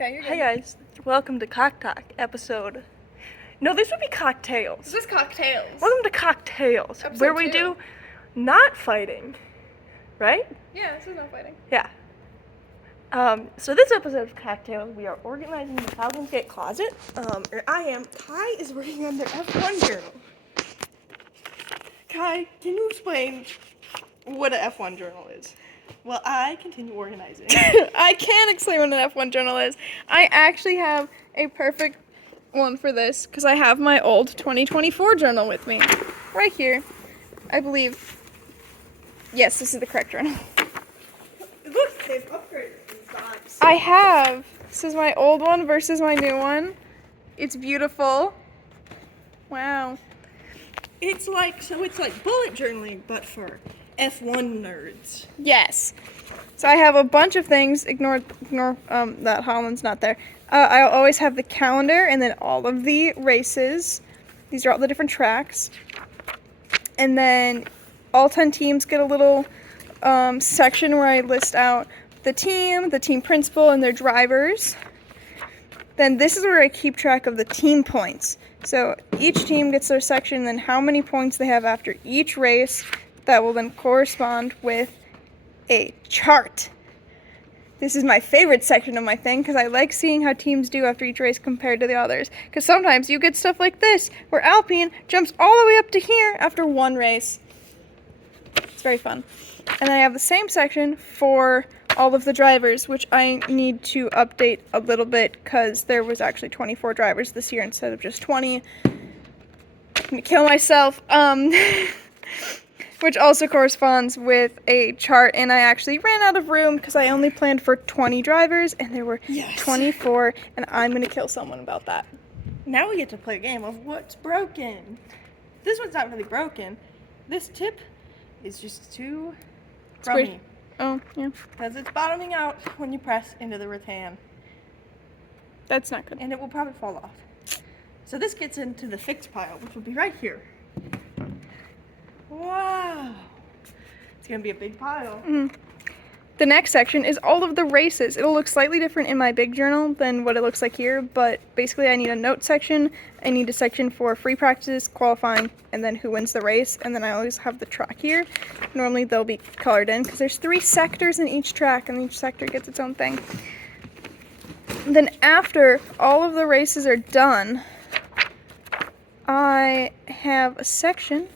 Okay, you're good. Hi guys, welcome to Cock Talk episode. No, this would be Cocktails. This is Cocktails. Welcome to Cocktails, Episode where we 2. do not fighting, right? Yeah, this is not fighting. Yeah. So this episode of Cocktails, we are organizing the Falcon's Gate closet. Or I am. Kai is working on their F1 journal. Kai, can you explain what an F1 journal is? Well, I continue organizing. I can explain what an F1 journal is. I actually have a perfect one for this because I have my old 2024 journal with me. Right here. I believe. Yes, this is the correct journal. Look, they've upgraded the size. I have. This is my old one versus my new one. It's beautiful. Wow. It's like bullet journaling, but for F1 nerds. Yes. So I have a bunch of things. Ignore that Holland's not there. I always have the calendar and then all of the races. These are all the different tracks. And then all 10 teams get a little section where I list out the team principal, and their drivers. Then this is where I keep track of the team points. So each team gets their section and then how many points they have after each race. That will then correspond with a chart. This is my favorite section of my thing because I like seeing how teams do after each race compared to the others. Because sometimes you get stuff like this where Alpine jumps all the way up to here after one race. It's very fun. And then I have the same section for all of the drivers, which I need to update a little bit because there was actually 24 drivers this year instead of just 20. I'm gonna kill myself. Which also corresponds with a chart, and I actually ran out of room because I only planned for 20 drivers, and there were 24, and I'm going to kill someone about that. Now we get to play a game of what's broken. This one's not really broken. This tip is just too crummy. Oh, yeah. Because it's bottoming out when you press into the rattan. That's not good. And it will probably fall off. So this gets into the fix pile, which will be right here. Wow. It's going to be a big pile. Mm-hmm. The next section is all of the races. It'll look slightly different in my big journal than what it looks like here, but basically I need a note section, I need a section for free practice, qualifying, and then who wins the race, and then I always have the track here. Normally they'll be colored in because there's 3 sectors in each track, and each sector gets its own thing. And then after all of the races are done, I have a section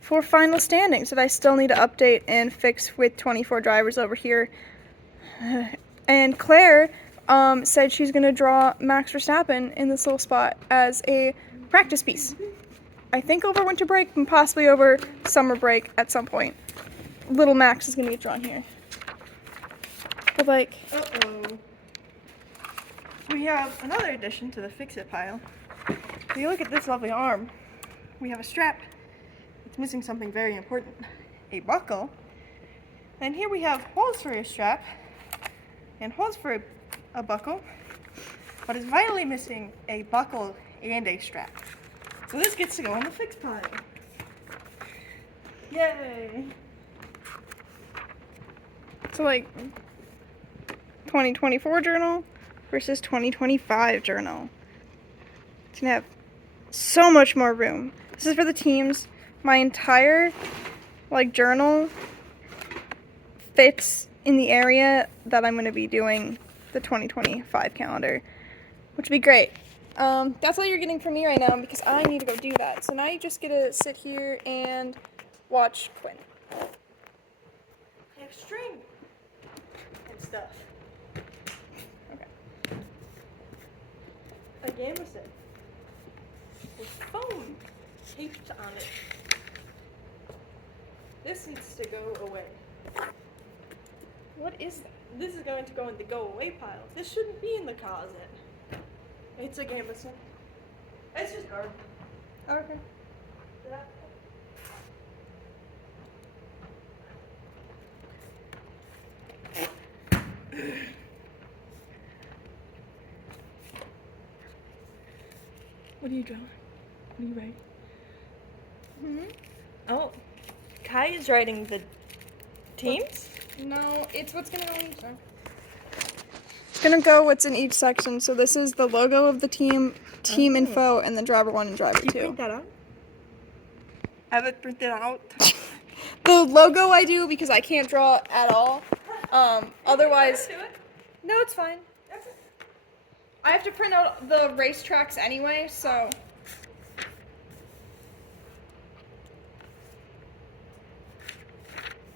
for final standings that I still need to update and fix with 24 drivers over here. And Claire said she's going to draw Max Verstappen in this little spot as a practice piece. I think over winter break and possibly over summer break at some point. Little Max is going to get drawn here. But like... Uh-oh. We have another addition to the fix-it pile. If you look at this lovely arm, we have a strap. It's missing something very important, a buckle. And here we have holes for a strap and holes for a buckle, but it's vitally missing a buckle and a strap. So this gets to go in the fix pile. Yay! So like 2024 journal versus 2025 journal. It's gonna have so much more room. This is for the teams. My entire journal fits in the area that I'm going to be doing the 2025 calendar, which would be great. That's all you're getting from me right now because I need to go do that. So now you just get to sit here and watch Quinn. I have string and stuff. Okay. A gamma set with foam taped on it. This needs to go away. What is that? This is going to go in the go away pile. This shouldn't be in the closet. It's a gamma set. It's just garbage. Okay. What are you drawing? What are you writing? Mm-hmm. Oh, Kai is writing the teams? No, it's what's gonna go in each one. gonna go what's in each section. So this is the logo of the team, team info, and then driver 1 and driver 2. Print that out? Have it printed out. The logo I do because I can't draw at all. Otherwise, no, it's fine. I have to print out the racetracks anyway, so.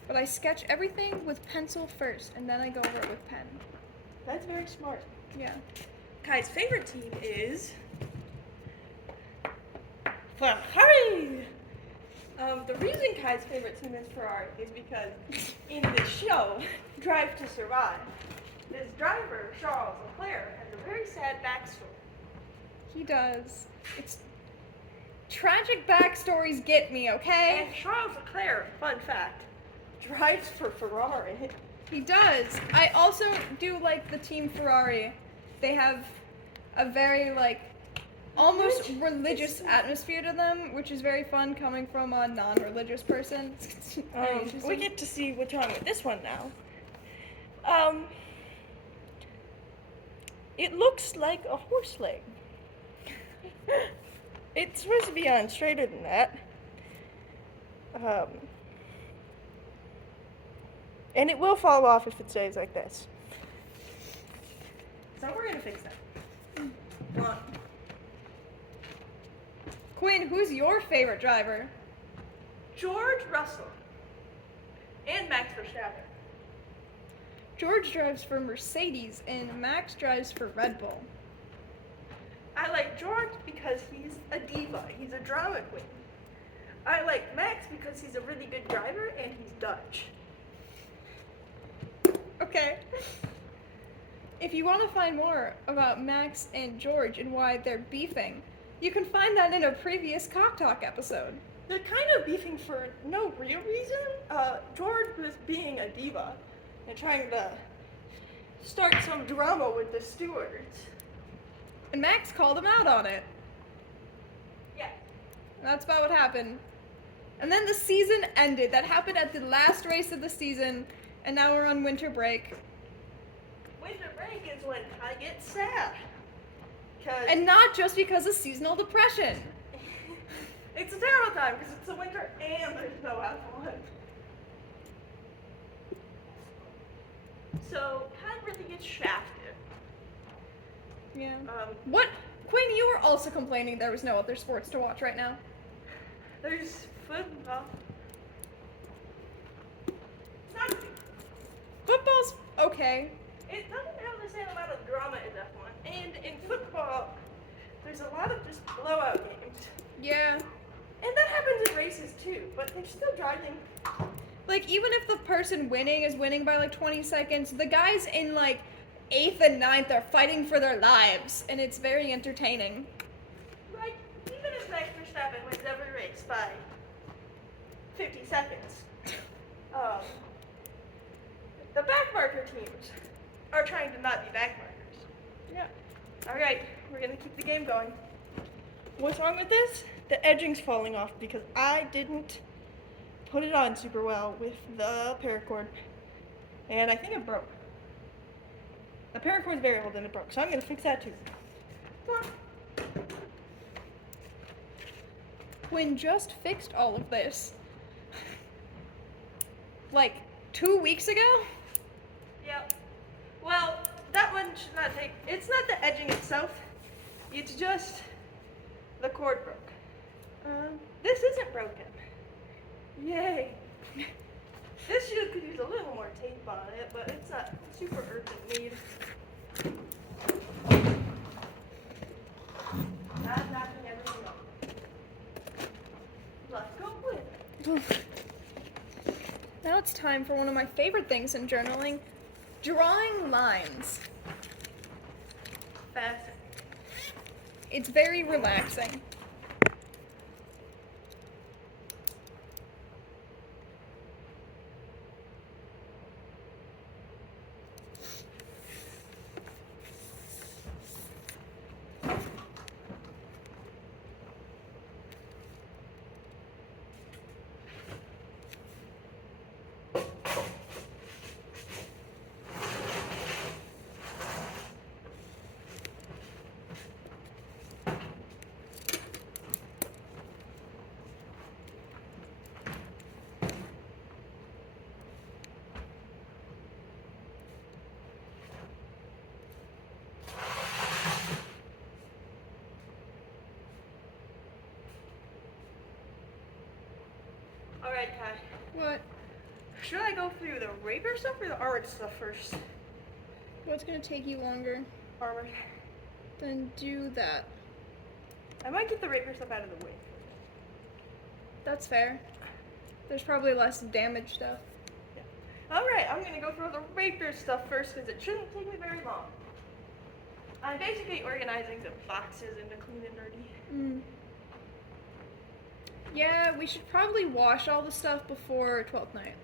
But I sketch everything with pencil first, and then I go over it with pen. That's very smart. Yeah. Kai's favorite team is Ferrari. The reason Kai's favorite team is Ferrari is because in the show, Drive to Survive, this driver, Charles Leclerc, has a very sad backstory. He does. It's tragic backstories get me, okay? And Charles Leclerc, fun fact, drives for Ferrari. He does. I also do like the Team Ferrari. They have a very almost religious atmosphere to them, which is very fun coming from a non-religious person. We get to see what's wrong with this one now. It looks like a horse leg. It's supposed to be on straighter than that. And it will fall off if it stays like this. So we're gonna fix that. Come on. Quinn, who's your favorite driver? George Russell and Max Verstappen. George drives for Mercedes and Max drives for Red Bull. I like George because he's a diva. He's a drama queen. I like Max because he's a really good driver and he's Dutch. Okay. If you want to find more about Max and George and why they're beefing, you can find that in a previous Cock Talk episode. They're kind of beefing for no real reason. George was being a diva and trying to start some drama with the stewards. And Max called him out on it. Yeah. And that's about what happened. And then the season ended. That happened at the last race of the season, and now we're on winter break. Winter break is when I get sad. And not just because of seasonal depression. It's a terrible time because it's the winter and there's no F1. So, Kai really gets shafted. Yeah. What? Quinn, you were also complaining there was no other sports to watch right now. There's football. Not Football's okay. It doesn't have the same amount of drama as F1. And in football, there's a lot of just blowout games. Yeah. And that happens in races too, but they're still driving. Even if the person winning is winning by 20 seconds, the guys in 8th and 9th are fighting for their lives, and it's very entertaining. Right? Even if Max Verstappen wins every race by 50 seconds, the backmarker teams are trying to not be backmarkers. Yeah. Alright, we're gonna keep the game going. What's wrong with this? The edging's falling off because I didn't put it on super well with the paracord. And I think it broke. The paracord's very old and it broke, so I'm gonna fix that too. Come on. Quinn just fixed all of this. 2 weeks ago? Yep. Well, that one should not take. It's not the edging itself. It's just the cord broke. This isn't broken. Yay. This shoe could use a little more tape on it, but it's a super urgent need. I'm knocking everything off. Let's go with. Now it's time for one of my favorite things in journaling, drawing lines. Fascinating. It's very relaxing. Alright, Ty. What? Should I go through the rapier stuff or the armored stuff first? What's gonna take you longer? Armored. Then do that. I might get the rapier stuff out of the way. That's fair. There's probably less damage stuff. Alright, I'm gonna go through the rapier stuff first because it shouldn't take me very long. I'm basically organizing the boxes into clean and dirty. Mm. Yeah, we should probably wash all the stuff before 12th night.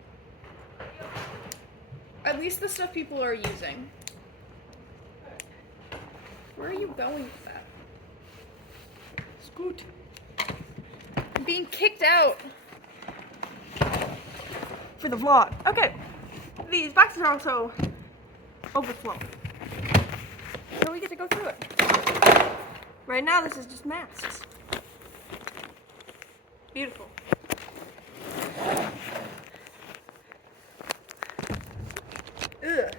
At least the stuff people are using. Where are you going with that? Scoot. I'm being kicked out. For the vlog. Okay. These boxes are also overflowing. So we get to go through it. Right now this is just masks. Beautiful. Ugh.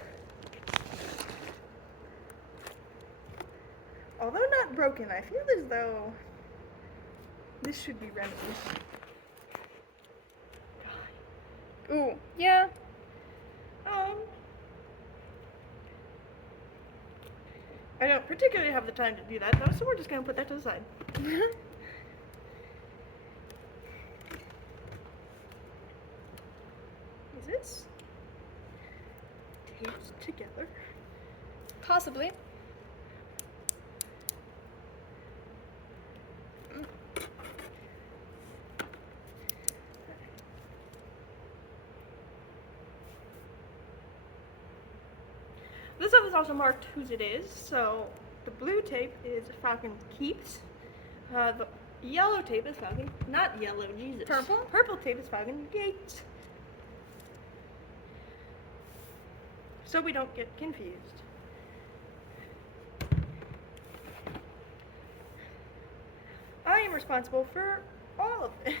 Although not broken, I feel as though this should be remedied. Ooh, yeah. I don't particularly have the time to do that though, so we're just gonna put that to the side. Is this taped together? Possibly. This stuff is also marked whose it is, so the blue tape is Falcon Keeps. The yellow tape is Falcon, not yellow, Jesus. Purple? Purple tape is Falcon Gates. So we don't get confused. I am responsible for all of it.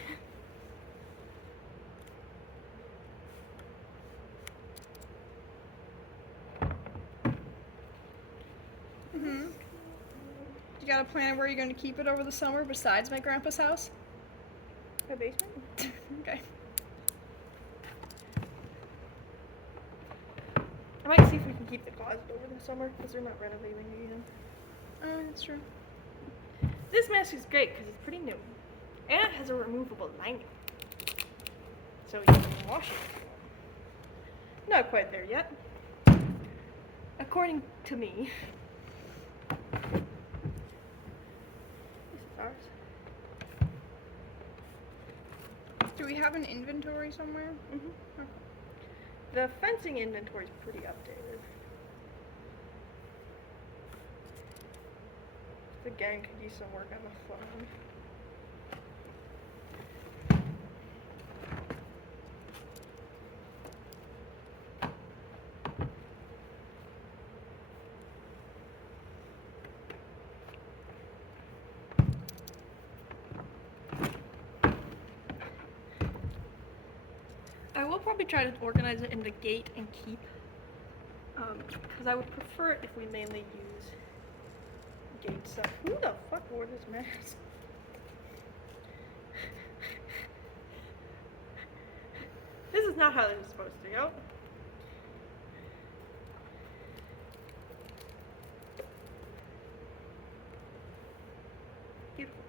Mm-hmm. You got a plan where you're going to keep it over the summer besides my grandpa's house? My basement? Okay. I might see if we can keep the closet over the summer because they're not renovating again. Oh, that's true. This mask is great because it's pretty new. And it has a removable lining. So you can wash it. Not quite there yet. According to me. This is ours. Do we have an inventory somewhere? Mm-hmm. Okay. The fencing inventory is pretty updated. The gang could use some work on the phone. I will probably try to organize it into gate and keep, because I would prefer it if we mainly use gate stuff. Who the fuck wore this mask? This is not how this is supposed to go. Beautiful.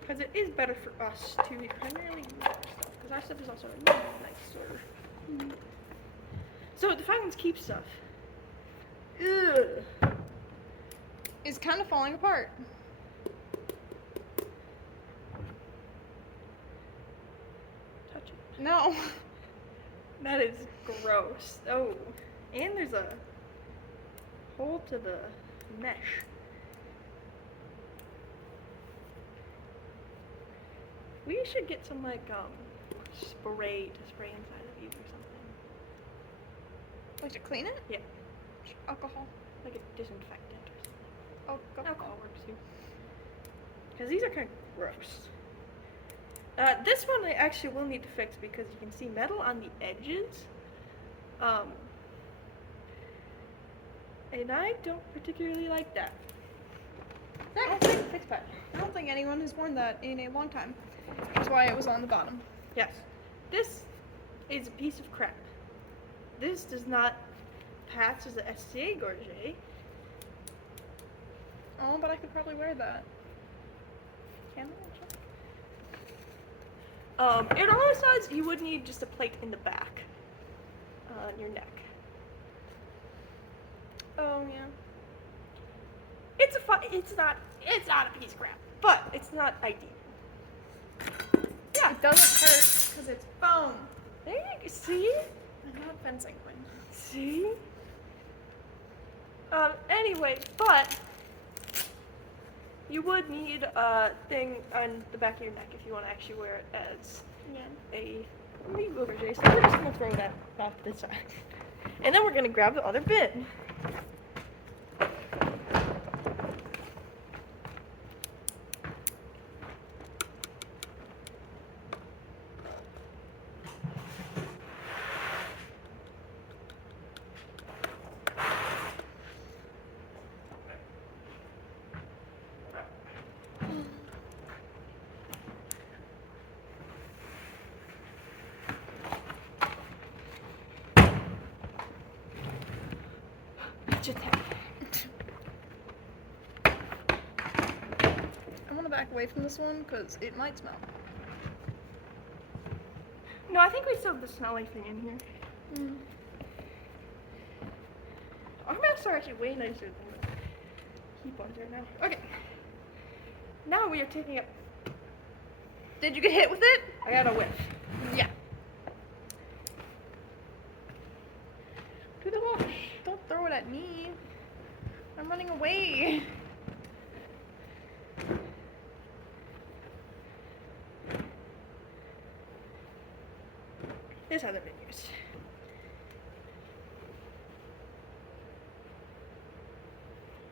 Because it is better for us to primarily use our stuff, because our stuff is also really nicer. Mm-hmm. So the Falcons keep stuff. Ugh. It's kind of falling apart. Touch it. No. That is gross. Oh, and there's a hole to the mesh. We should get some spray to spray inside of these or something. Like to clean it? Yeah, Alcohol. like a disinfectant or something. Oh, Alcohol works too. Because these are kind of gross. This one I actually will need to fix because you can see metal on the edges. And I don't particularly like that. I don't think anyone has worn that in a long time. That's why it was on the bottom. Yes. This is a piece of crap. This does not pass as a SCA gorget. Oh, but I could probably wear that. Can I? It also says you would need just a plate in the back on your neck. Oh yeah. It's not a piece of crap, but it's not ideal. Yeah. It doesn't hurt because it's foam. There you go. See? I'm not fencing queen. See? Anyway, but you would need a thing on the back of your neck if you want to actually wear it as a gorget. So we're just gonna throw that off to the side. And then we're gonna grab the other bin. I'm gonna back away from this one because it might smell. No, I think we still have the smelly thing in here. Our masks are actually way nicer than the heap ones right now. Okay. Now we are taking up. Did you get hit with it? I got a whiff. Yeah. To the wash. Don't throw it at me. I'm running away. This hasn't been used.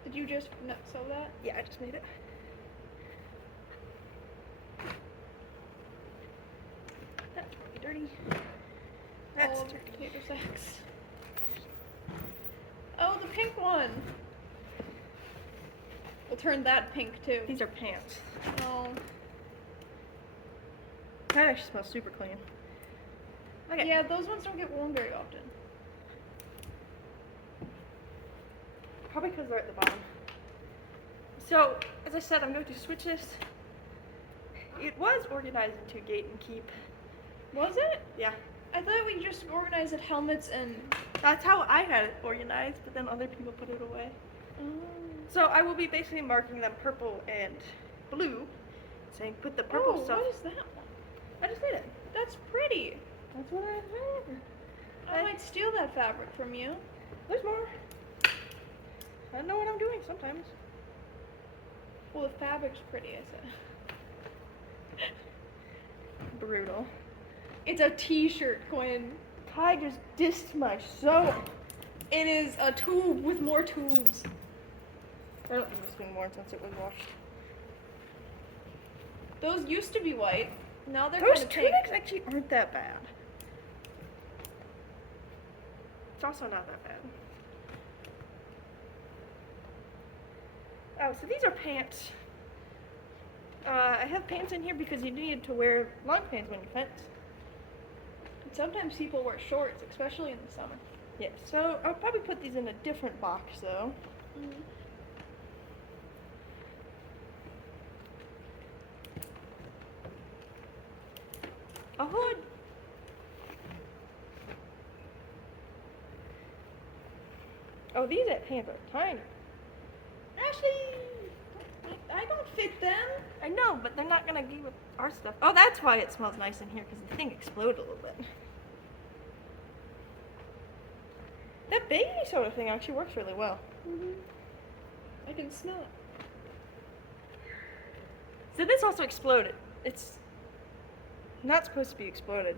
Did you just sew that? Yeah, I just made it. That's probably dirty. That's All of dirty. the potato sacks. Oh, the pink one. We'll turn that pink too. These are pants. Oh. That actually smells super clean. Okay. Yeah, those ones don't get worn very often. Probably because they're at the bottom. So, as I said, I'm going to switch this. It was organized into gate and keep. Was it? Yeah. I thought we just organized it helmets and. That's how I had it organized, but then other people put it away. So I will be basically marking them purple and blue, saying put the purple stuff. What is that one? I just made it. That's pretty. That's what I made. I might steal that fabric from you. There's more. I know what I'm doing sometimes. Well, the fabric's pretty, I said. Brutal. It's a t-shirt, Quinn. Ty just dissed my sew. It is a tube with more tubes. I don't think it's been worn since it was washed. Those used to be white. Now they're Those kind of pink. tunics actually aren't that bad. It's also not that bad. Oh, so these are pants. I have pants in here because you need to wear long pants when you fence. Sometimes people wear shorts, especially in the summer. Yeah, so I'll probably put these in a different box though. A hood. Oh, these pants are tiny. Actually, I don't fit them. I know, but they're not gonna be with our stuff. Oh, that's why it smells nice in here, because the thing exploded a little bit. That baby soda thing actually works really well. I can smell it. So this also exploded. It's not supposed to be exploded.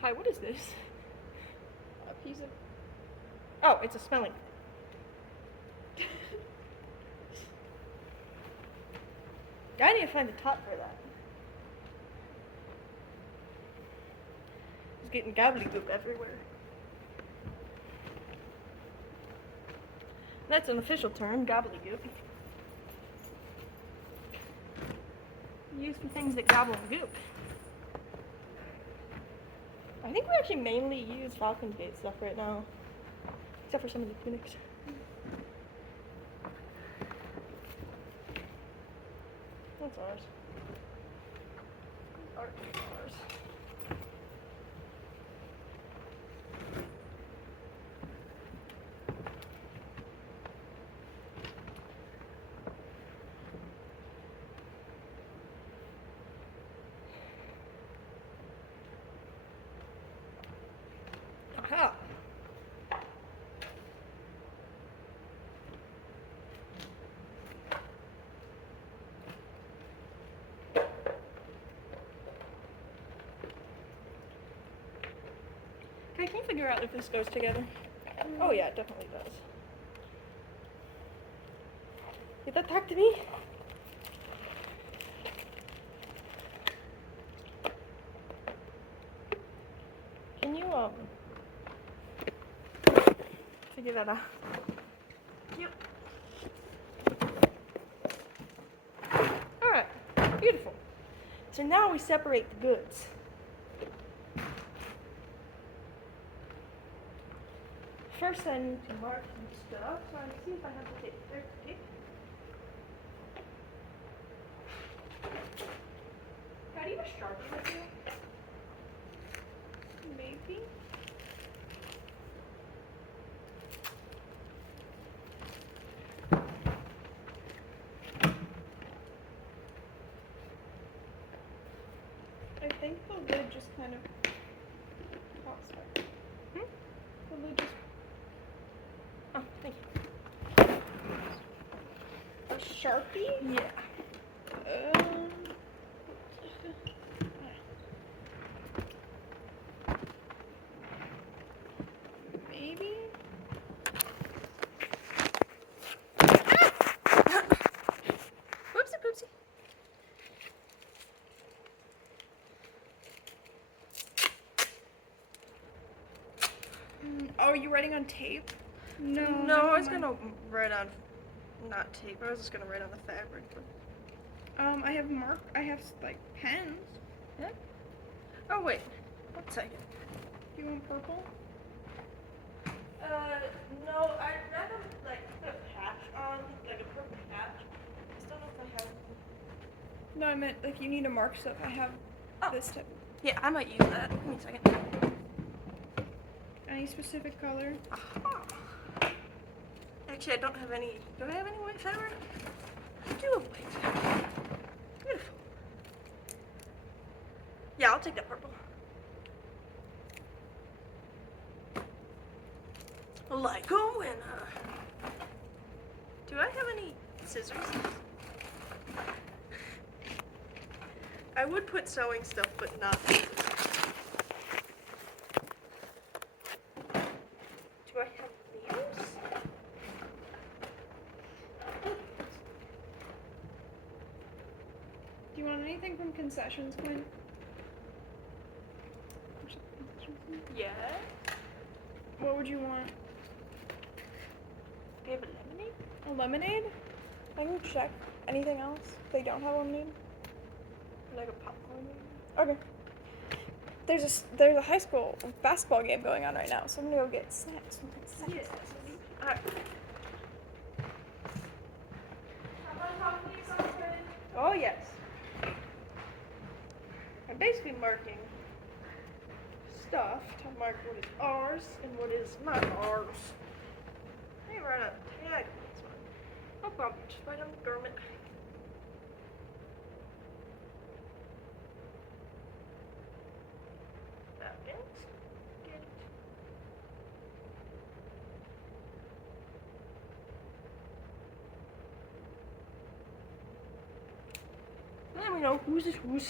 Hi, what is this? A piece of. Oh, it's a smelling. I need to find the top for that. It's getting gobbledygook everywhere. That's an official term, gobbledygook. Used for things that gobble and goop. I think we actually mainly use Falcon bait stuff right now. Except for some of the tunics. That's ours. Ours. Aha. Okay, can you figure out if this goes together? Oh yeah, it definitely does. Did that talk to me? Can you figure that out? Yep. Alright, beautiful. So now we separate the goods. First I need to mark some stuff, so I see if I have to take their tape. How do you have a Sharpie with you? Maybe. I think the lid just kind of pops back. The lid just. Oh, thank you. A Sharpie? Yeah. Maybe? Whoopsie poopsie. Oh, are you writing on tape? No. No, never I was mind. gonna write on, not tape, I was just gonna write on the fabric. But... I have I have like pens. Yeah? Oh wait, 1 second. Do you want purple? No, I'd rather like put a patch on, like a purple patch. I just don't know if I have. No, I meant like you need to mark stuff. I have this type. Yeah, I might use that. Give me a second. Any specific color? Aha. Actually, I don't have any. Do I have any white fabric? I do have white fabric. Beautiful. Yeah, I'll take that purple. Like a winner. Do I have any scissors? I would put sewing stuff, but not scissors. Do I have needles? Do you want anything from concessions, Quinn? Yeah. What would you want? Do you have a lemonade? A lemonade? I can check. Anything else? They don't have lemonade? Like a popcorn maybe? Okay. There's a high school basketball game going on right now, so I'm gonna go get snacks. Yes. Alright. Oh yes. I'm basically marking stuff to mark what is ours and what is not ours. I run out of tag on this one. No problem, just write on the garment. Falcons. Get it. Then we know whose is whose.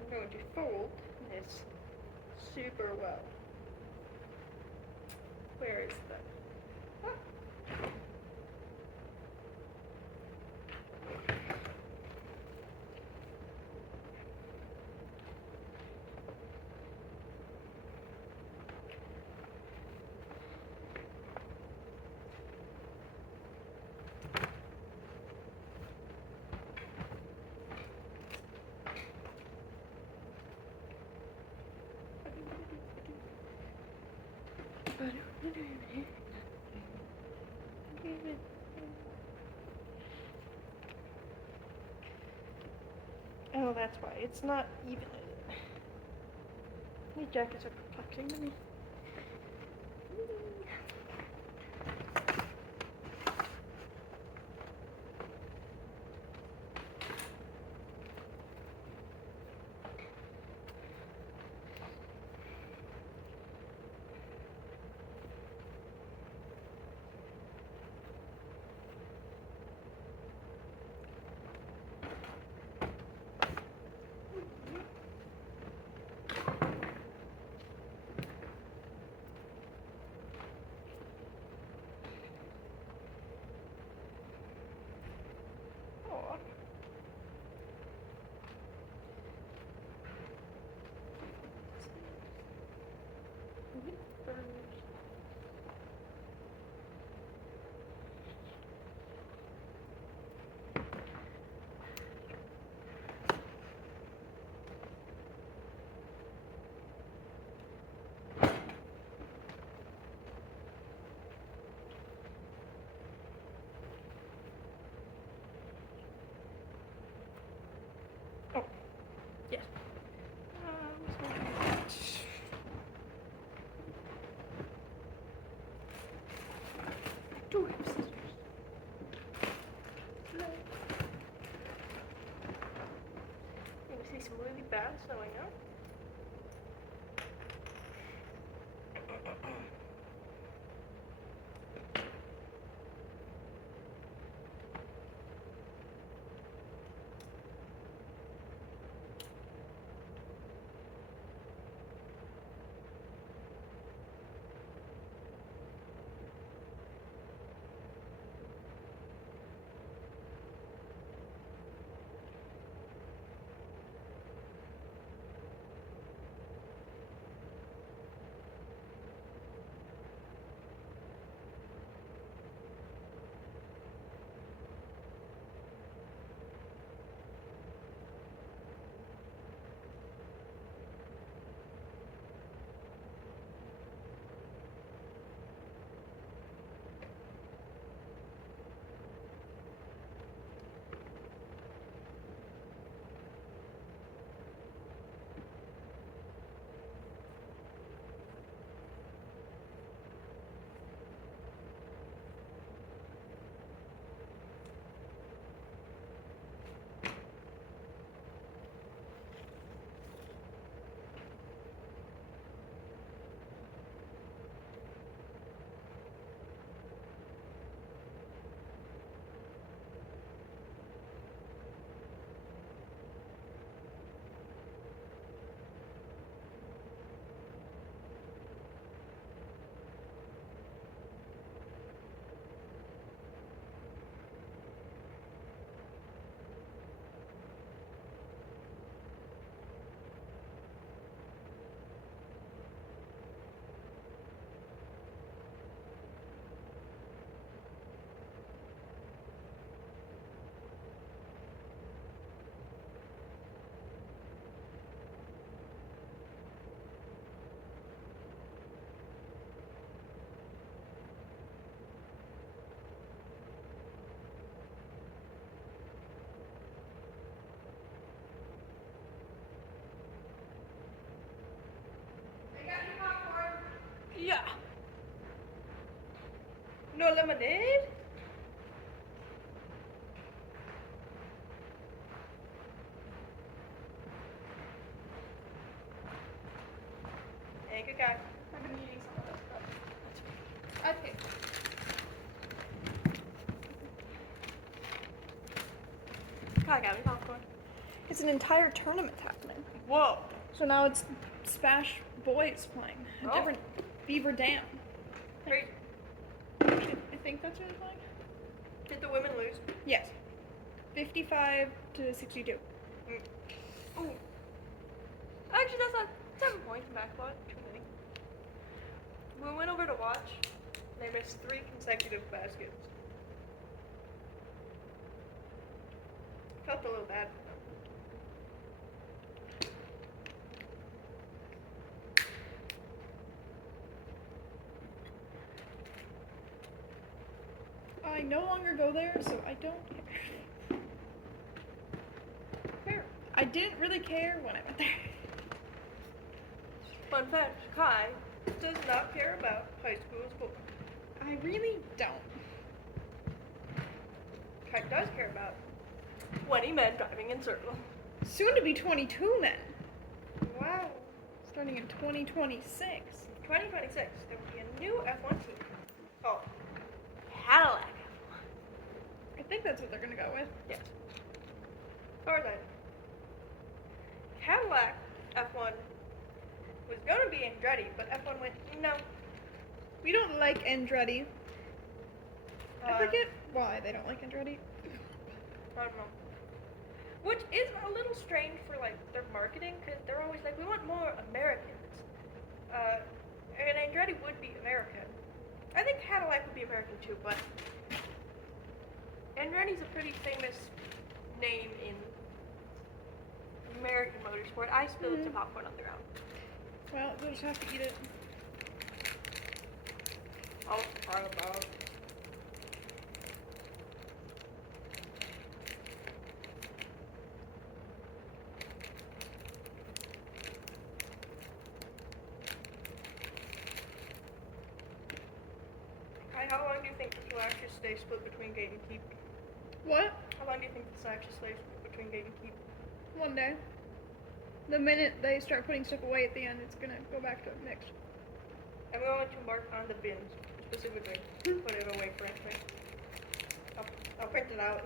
I'm going to fold this super well. Where is that? Ah. Oh, that's why. It's not even. These jackets are perplexing to me. Oh, yes. Do have scissors. No. We see some really bad sewing up. Yeah. No lemonade? Hey, good guy. I've been eating some of this, but okay. I got me popcorn. It's an entire tournament happening. Whoa. So now it's Spash Boys playing a Oh. different Beaver Dam. Great. I think that's what it's playing. Did the women lose? Yes. 55 to 62. Ooh. Actually, that's not 7 points in basketball. Too many. We went over to watch. They missed 3 consecutive baskets. Felt a little bad for them. I no longer go there, so I don't care. I didn't really care when I went there. Fun fact, Kai does not care about high school sport. I really don't. Kai does care about 20 men driving in circles. Soon to be 22 men. Wow. Starting in 2026. 2026, there will be a new F1 team called Cadillac. I think that's what they're gonna go with. Yes. As far as I know. Cadillac F1 was going to be Andretti, but F1 went, no. We don't like Andretti. I forget why they don't like Andretti. I don't know. Which is a little strange for like their marketing, because they're always like, we want more Americans. And Andretti would be American. I think Cadillac would be American too, but Andretti's a pretty famous name in American motorsport. I spilled some popcorn on the ground. Well, we'll just have to eat it. I'll try about. How long do you think this will actually stay split between gate and keep? What? How long do you think this will actually stay split between gate and keep? One day. The minute they start putting stuff away at the end, it's gonna go back to mixed. I'm going to mark on the bins specifically. Put it away for anything. I'll print it out.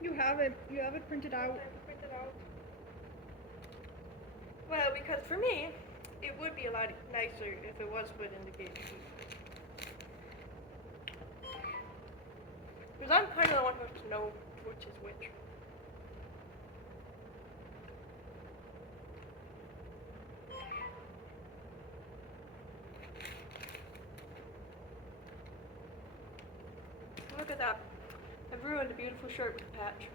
You have it printed out. Print it out. Well, because for me, it would be a lot nicer if it was put in the gate and keep. Because I'm kind of the one who has to know which is which. Look at that. I've ruined a beautiful shirt with a patch.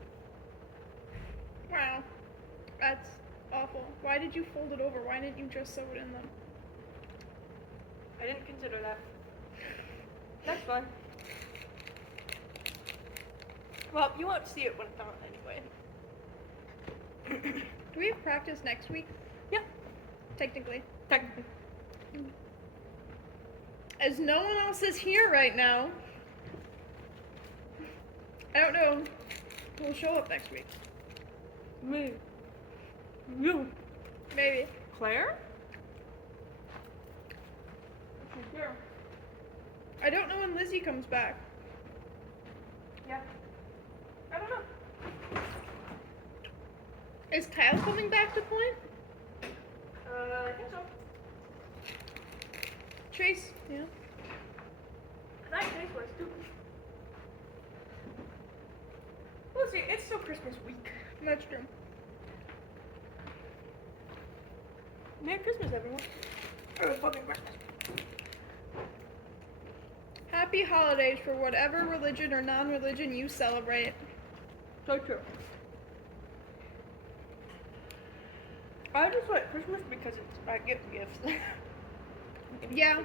Wow. That's awful. Why did you fold it over? Why didn't you just sew it in them? I didn't consider that. That's fine. Well, you won't see it when it's on anyway. Do we have practice next week? Yeah. Technically. Technically. As no one else is here right now, I don't know who'll show up next week. Me. You. Maybe. Claire? Yeah. I don't know when Lizzie comes back. Yeah. I don't know. Is Kyle coming back to Point? I think so. Chase? Yeah. I think Chase was too. We'll see. It's still Christmas week. That's true. Merry Christmas, everyone. Or fucking Christmas. Happy holidays for whatever religion or non-religion you celebrate. So true. I just like Christmas because I get gifts. Yeah.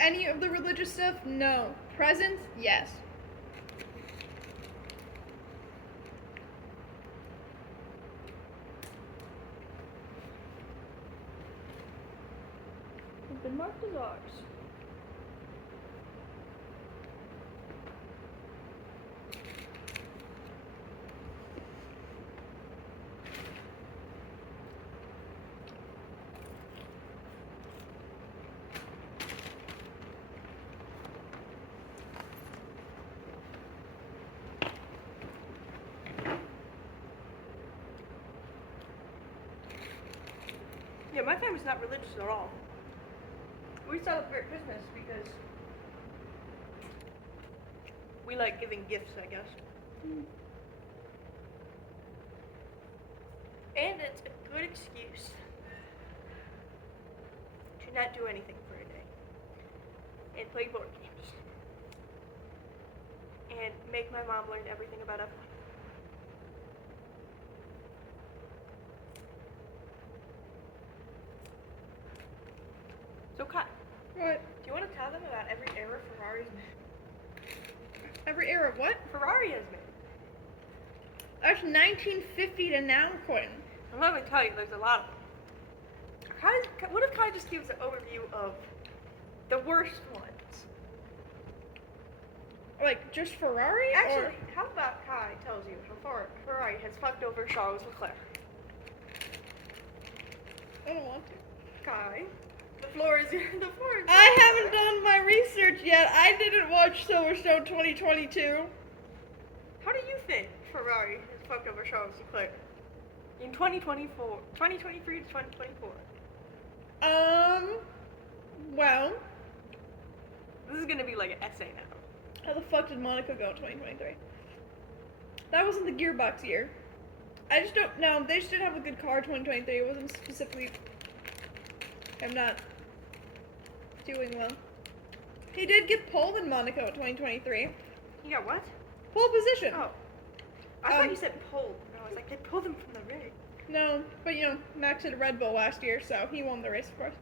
Any of the religious stuff? No. Presents? Yes. It's been marked as ours. Yeah, my family's not religious at all. We celebrate Christmas because we like giving gifts, I guess. And it's a good excuse to not do anything for a day. And play board games. And make my mom learn everything about F1. So, Kai, What? do you want to tell them about every number of what? Ferrari has made. That's 1950 to now, Quentin. I'm not gonna tell you, there's a lot of them. What if Kai just gives an overview of the worst ones? Like, just Ferrari? Actually, how about Kai tells you how far Ferrari has fucked over Charles Leclerc? I don't want to. Kai, the floor is I haven't done my research yet. I didn't watch Silverstone 2022. How do you think Ferrari has fucked over Charles Leclerc in 2023 to 2024? Well, This is gonna be like an essay now. how the fuck did Monaco go in 2023? That wasn't the gearbox year. I just don't know. They just didn't have a good car 2023. It wasn't specifically. I'm not doing well. He did get pole in Monaco in 2023. You got what? Pole position. Oh. I thought you said pulled. No, I was like, they pulled him from the race. No, but you know, Max had a Red Bull last year, so he won the race, of course.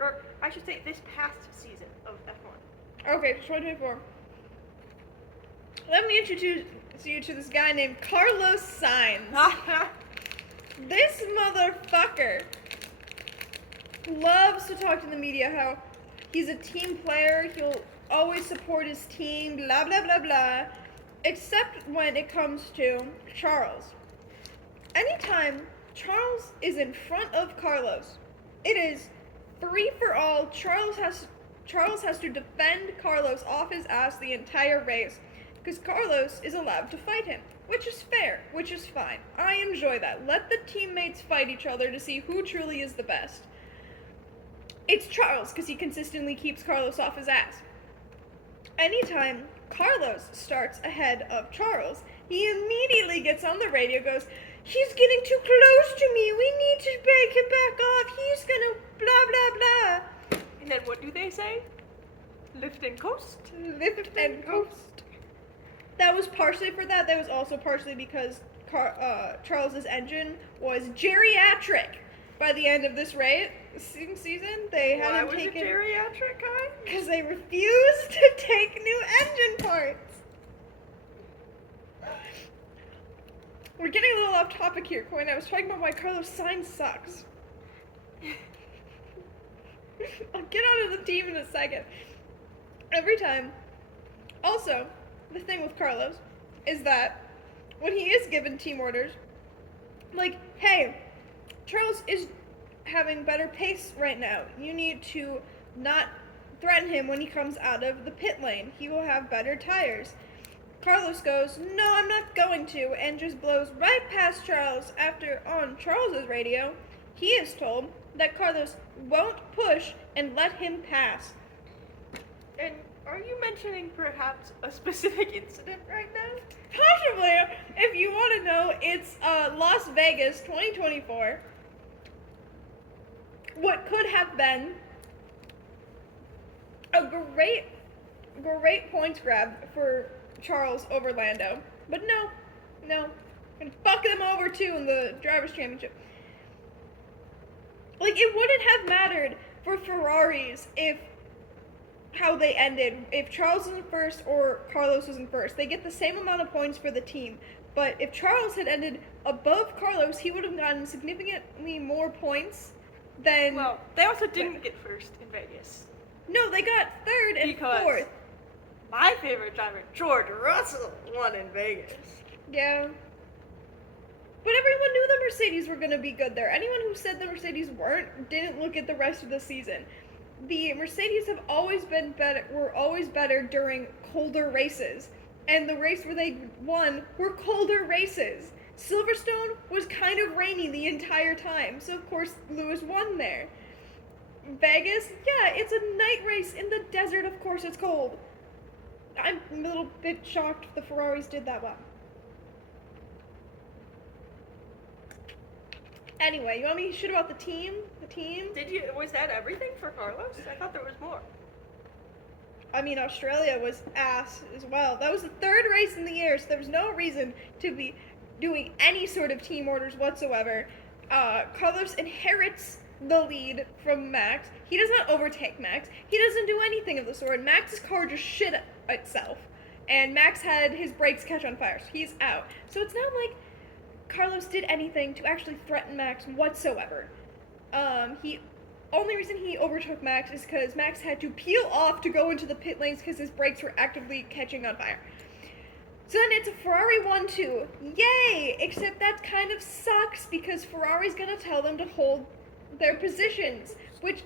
Or I should say, this past season of F1. Okay, 2024. Let me introduce you to this guy named Carlos Sainz. This motherfucker loves to talk to the media how he's a team player, he'll always support his team, blah blah blah blah, except when it comes to Charles. Anytime Charles is in front of Carlos, it is free for all. Charles has to defend Carlos off his ass the entire race because Carlos is allowed to fight him, which is fair, which is fine. I enjoy that. Let the teammates fight each other to see who truly is the best. It's Charles because he consistently keeps Carlos off his ass. Anytime Carlos starts ahead of Charles, he immediately gets on the radio, goes, "He's getting too close to me. We need to break him back off. He's gonna blah blah blah." And then what do they say? Lift and coast? Lift and coast. That was partially for that. That was also partially because Charles's engine was geriatric. By the end of this season, they Why hadn't was taken it geriatric, Kai? because they refused to take new engine parts. We're getting a little off topic here, Coin. I was talking about why Carlos Sainz sucks. I'll get onto the team in a second. Every time. Also, the thing with Carlos is that when he is given team orders, like, hey, Charles is having better pace right now. You need to not threaten him when he comes out of the pit lane. He will have better tires. Carlos goes, "No, I'm not going to," and just blows right past Charles. After on Charles's radio, he is told that Carlos won't push and let him pass. And are you mentioning perhaps a specific incident right now? Possibly, if you want to know, it's Las Vegas 2024. What could have been a great points grab for Charles over Lando. But no. Gonna fuck them over too in the Drivers' Championship. Like, it wouldn't have mattered for Ferraris if how they ended, if Charles was in first or Carlos was in first. They get the same amount of points for the team. But if Charles had ended above Carlos, he would have gotten significantly more points than... Well, they also didn't get first in Vegas. No, they got third and fourth. My favorite driver, George Russell, won in Vegas. Yeah. But everyone knew the Mercedes were going to be good there. Anyone who said the Mercedes weren't didn't look at the rest of the season. The Mercedes have always been better. Were always better during colder races, and the race where they won were colder races. Silverstone was kind of rainy the entire time, so of course Lewis won there. Vegas, yeah, it's a night race in the desert. Of course it's cold. I'm a little bit shocked the Ferraris did that well. Anyway, you want me to shit about the team? Was that everything for Carlos? I thought there was more. I mean, Australia was ass as well. That was the third race in the year, so there was no reason to be doing any sort of team orders whatsoever. Carlos inherits the lead from Max. He does not overtake Max. He doesn't do anything of the sort. Max's car just shit itself. And Max had his brakes catch on fire, so he's out. So it's not like Carlos did anything to actually threaten Max whatsoever. Only reason he overtook Max is because Max had to peel off to go into the pit lanes because his brakes were actively catching on fire. So then it's a Ferrari 1-2. Yay! Except that kind of sucks because Ferrari's gonna tell them to hold their positions, which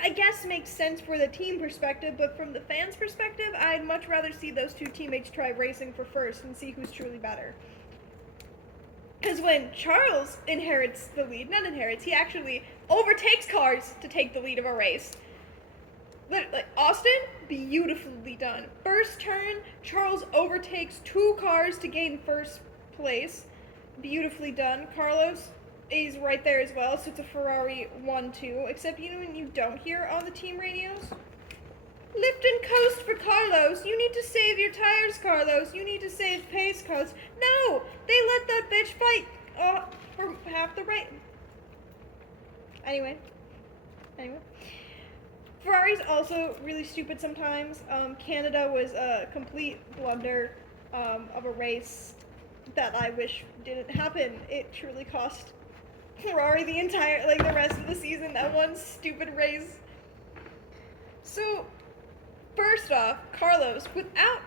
I guess makes sense for the team perspective, but from the fans' perspective, I'd much rather see those two teammates try racing for first and see who's truly better. Because when Charles inherits the lead, he actually overtakes cars to take the lead of a race. Like Austin, beautifully done. First turn, Charles overtakes 2 cars to gain first place. Beautifully done. Carlos is right there as well, so it's a Ferrari 1-2. Except you don't hear on the team radios. Lift and coast for Carlos. You need to save your tires, Carlos. You need to save pace, Carlos. No! They let that bitch fight for half the race. Anyway. Ferrari's also really stupid sometimes. Canada was a complete blunder of a race that I wish didn't happen. It truly cost Ferrari the rest of the season, that one stupid race. So, first off, Carlos, without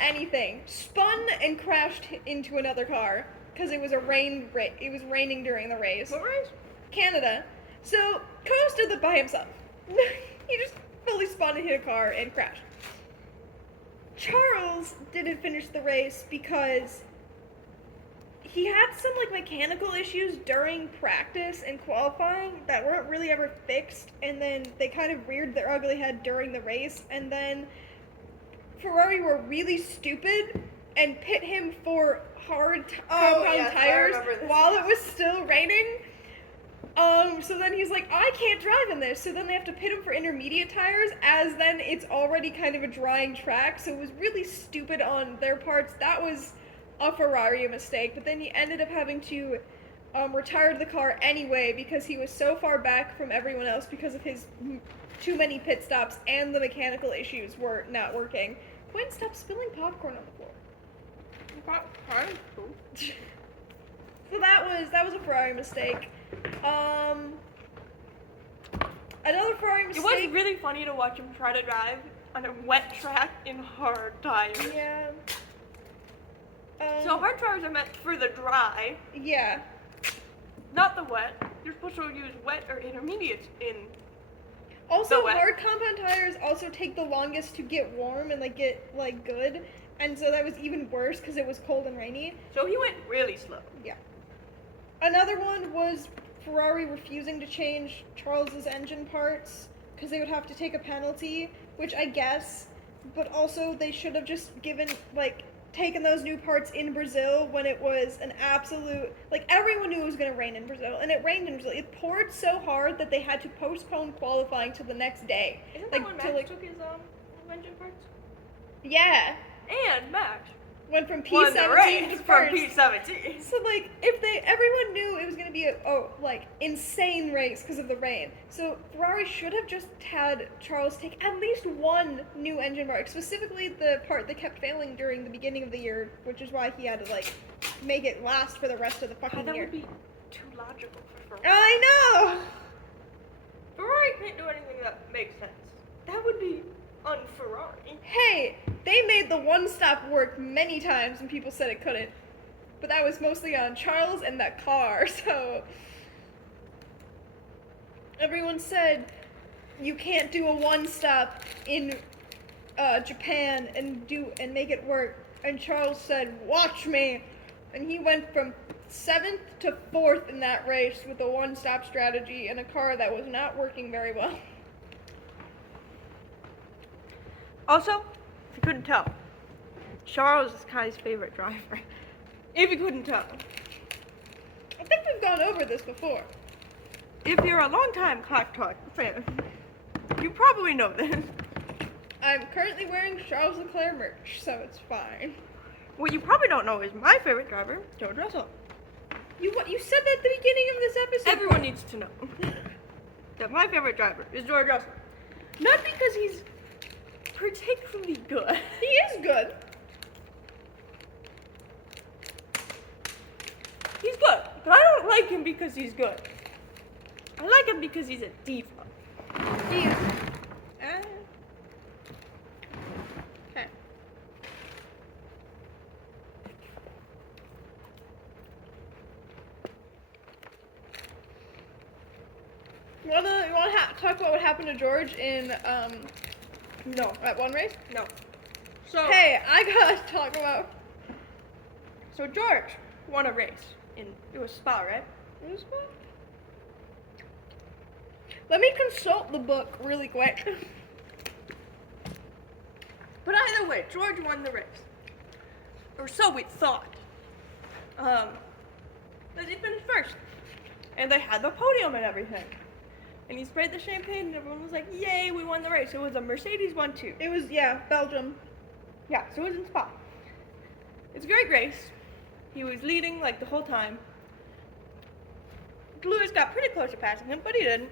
anything, spun and crashed into another car because it was raining during the race. What race? Canada. So, Carlos did that by himself. He just fully spun and hit a car and crashed. Charles didn't finish the race because he had some mechanical issues during practice and qualifying that weren't really ever fixed, and then they kind of reared their ugly head during the race, and then Ferrari were really stupid and pit him for hard compound tires while it was still raining. So then he's like, I can't drive in this. So then they have to pit him for intermediate tires, as then it's already kind of a drying track. So it was really stupid on their parts. That was a Ferrari mistake. But then he ended up having to retire the car anyway because he was so far back from everyone else because of his too many pit stops and the mechanical issues were not working. Quinn, stop spilling popcorn on the floor. So that was a Ferrari mistake. Another Ferrari mistake. It was really funny to watch him try to drive on a wet track in hard tires. Yeah. So hard tires are meant for the dry. Yeah. Not the wet. You're supposed to use wet or intermediate in Also, the wet. hard compound tires also take the longest to get warm and get good, and so that was even worse because it was cold and rainy. So he went really slow. Yeah. Another one was Ferrari refusing to change Charles's engine parts because they would have to take a penalty, which I guess, but also they should have just taken those new parts in Brazil when it was an absolute, everyone knew it was going to rain in Brazil, and it rained in Brazil. It poured so hard that they had to postpone qualifying to the next day. Isn't that when Max took his engine parts? Yeah. And Max went from won the P17 race to from first. P17. So everyone knew it was going to be a insane race because of the rain. So Ferrari should have just had Charles take at least one new engine part, specifically the part that kept failing during the beginning of the year, which is why he had to make it last for the rest of the fucking That year. would be too logical for Ferrari. I know. Ferrari can't do anything that makes sense. That would be un-Ferrari. Hey, they made the one stop work many times when people said it couldn't. But that was mostly on Charles and that car, so everyone said you can't do a one stop in Japan and make it work. And Charles said, watch me. And he went from 7th to 4th in that race with a one stop strategy in a car that was not working very well. Also, if you couldn't tell, Charles is Kai's favorite driver. If you couldn't tell. I think we've gone over this before. If you're a longtime Clack Talk fan, you probably know this. I'm currently wearing Charles Leclerc merch, so it's fine. What you probably don't know is my favorite driver, George Russell. You said that at the beginning of this episode. Everyone needs to know that my favorite driver is George Russell. Not because he's particularly good. He is good. He's good, but I don't like him because he's good. I like him because he's a diva. Diva. Okay. You want to talk about what happened to George in No. at one race? No. So hey, I gotta talk about. So George won a race it was Spa, right? It was Spa. Let me consult the book really quick. But either way, George won the race, or so we thought. But he finished first, and they had the podium and everything. And he sprayed the champagne, and everyone was like, "Yay, we won the race!" It was a Mercedes 1-2. It was, Belgium. Yeah, so it was in Spa. It's a great race. He was leading like the whole time. Lewis got pretty close to passing him, but he didn't.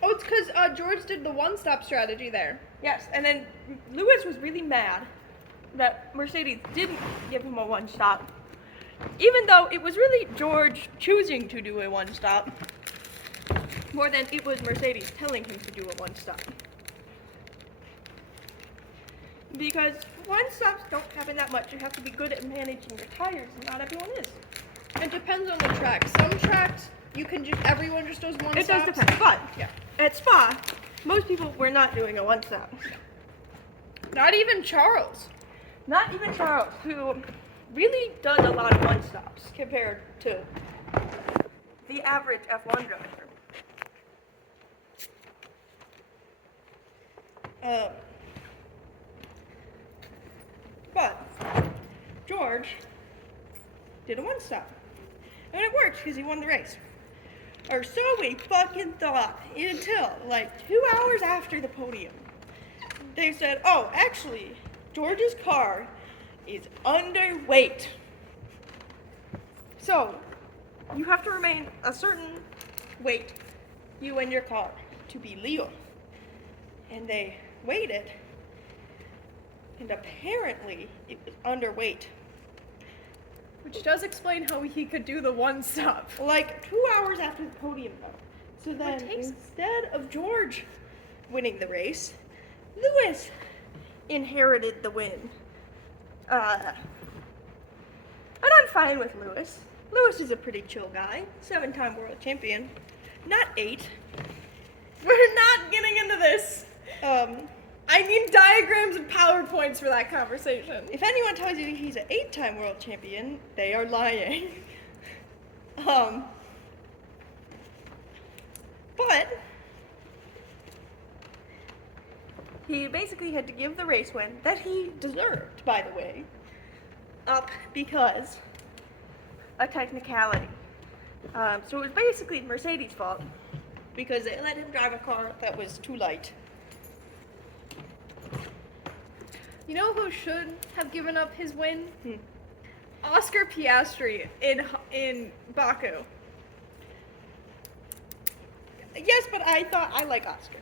Oh, it's because George did the one-stop strategy there. Yes, and then Lewis was really mad that Mercedes didn't give him a one-stop, even though it was really George choosing to do a one-stop more than it was Mercedes telling him to do a one-stop. Because one-stops don't happen that much. You have to be good at managing your tires, and not everyone is. It depends on the track. Some tracks, everyone just does one It stops. does depend, but Yeah. at Spa, most people were not doing a one-stop. Not even Charles. Not even Charles, who really does a lot of one-stops compared to the average F1 driver. But George did a one-stop, and it worked because he won the race. Or so we fucking thought, until like 2 hours after the podium. They said, "Oh, actually, George's car is underweight. So, you have to remain a certain weight, you and your car, to be legal." And they weighed it, and apparently it was underweight. Which does explain how he could do the one-stop. Like 2 hours after the podium, though. So then, instead of George winning the race, Lewis inherited the win. And I'm fine with Lewis. Lewis is a pretty chill guy. 7-time world champion. Not 8. We're not getting into this. I need diagrams and PowerPoints for that conversation. If anyone tells you he's an 8-time world champion, they are lying. But he basically had to give the race win that he deserved, by the way, up because a technicality. So it was basically Mercedes' fault because they let him drive a car that was too light. You know who should have given up his win? Oscar Piastri in Baku. Yes, but I like Oscar.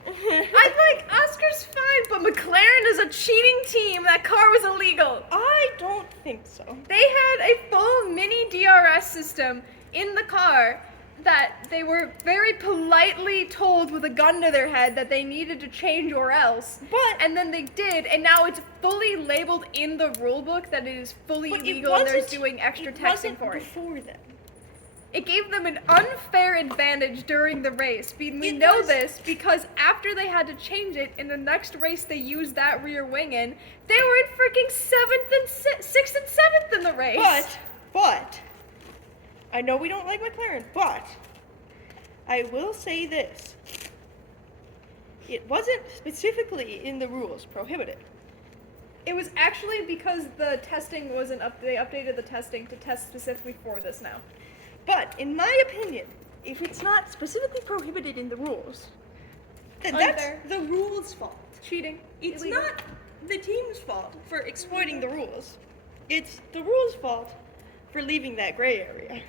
Oscar's fine, but McLaren is a cheating team. That car was illegal. I don't think so. They had a full mini DRS system in the car that they were very politely told with a gun to their head that they needed to change or else. And then they did, and now it's fully labeled in the rule book that it is fully illegal and they're doing extra testing for it. Before then. It gave them an unfair advantage during the race. We know this because after they had to change it, in the next race they used that rear wing in, they were in freaking 7th and 6th and 7th in the race. But, I know we don't like McLaren, but I will say this. It wasn't specifically in the rules prohibited. It was actually because the testing wasn't up. They updated the testing to test specifically for this now. But, in my opinion, if it's not specifically prohibited in the rules, then that's the rules' fault. Cheating. It's illegal. not the team's fault for exploiting the rules. It's the rules' fault for leaving that gray area.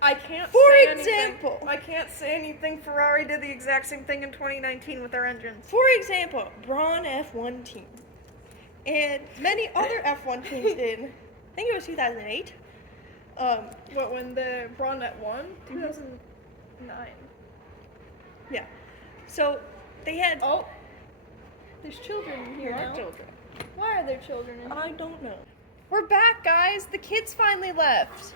I can't For say example. anything. I can't say anything. Ferrari did the exact same thing in 2019 with their engines. For example, Braun F1 team. And many other F1 teams did. I think it was 2008. What, when the Braun at won? 2009. Yeah. So they had. Oh, there's children in here now. Children. Why are there children in here? I don't know. We're back, guys. The kids finally left.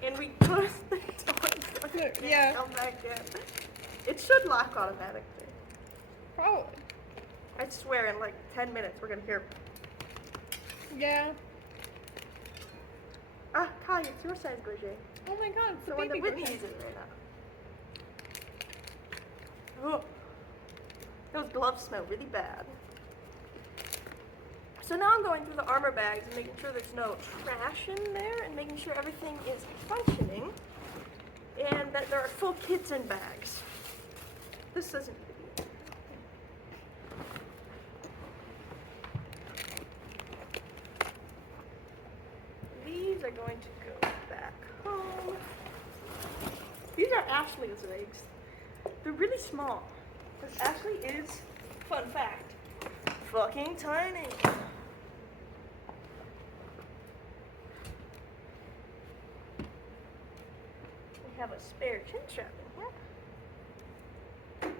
And we closed the door. Yeah. Come back in. It should lock automatically. Probably. I swear, in like 10 minutes, we're gonna hear. Yeah. Ah, Kai, it's your size, Gouget. Oh my God, it's The the one that baby Whitney's version. using right now. Oh, those gloves smell really bad. So now I'm going through the armor bags and making sure there's no trash in there and making sure everything is functioning and that there are full kits in bags. This doesn't need to be. These are going to go back home. These are Ashley's legs. They're really small. Because Ashley is, fun fact, fucking tiny. We have a spare chin strap in here.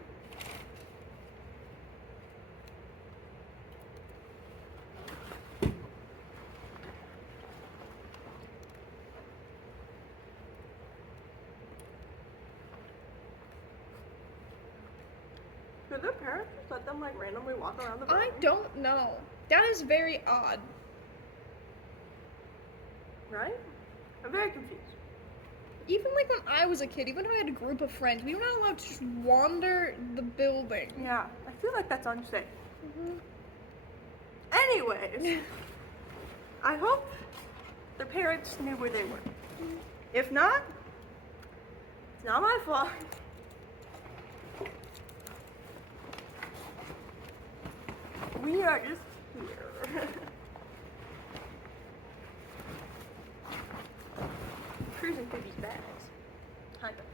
Did their parents just let them like randomly walk around the building? I don't know. That is very odd. Right? I'm very confused. Even like when I was a kid, even though I had a group of friends, we were not allowed to just wander the building. Yeah, I feel like that's unsafe. Mm-hmm. Anyways, I hope their parents knew where they were. If not, it's not my fault. We are just here. Cruising through these bags. Kind of.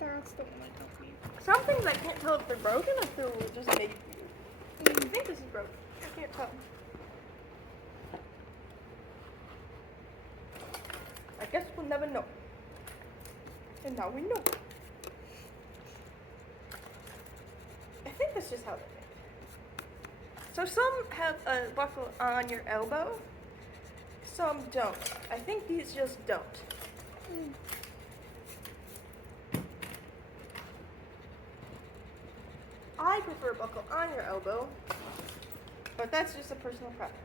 That's the one I don't need. Some things I can't tell if they're broken or if they're just made for you. I think this is broken. I can't tell. I guess we'll never know. And now we know. I think that's just how they're made. So some have a buckle on your elbow, some don't. I think these just don't. I prefer a buckle on your elbow, but that's just a personal preference.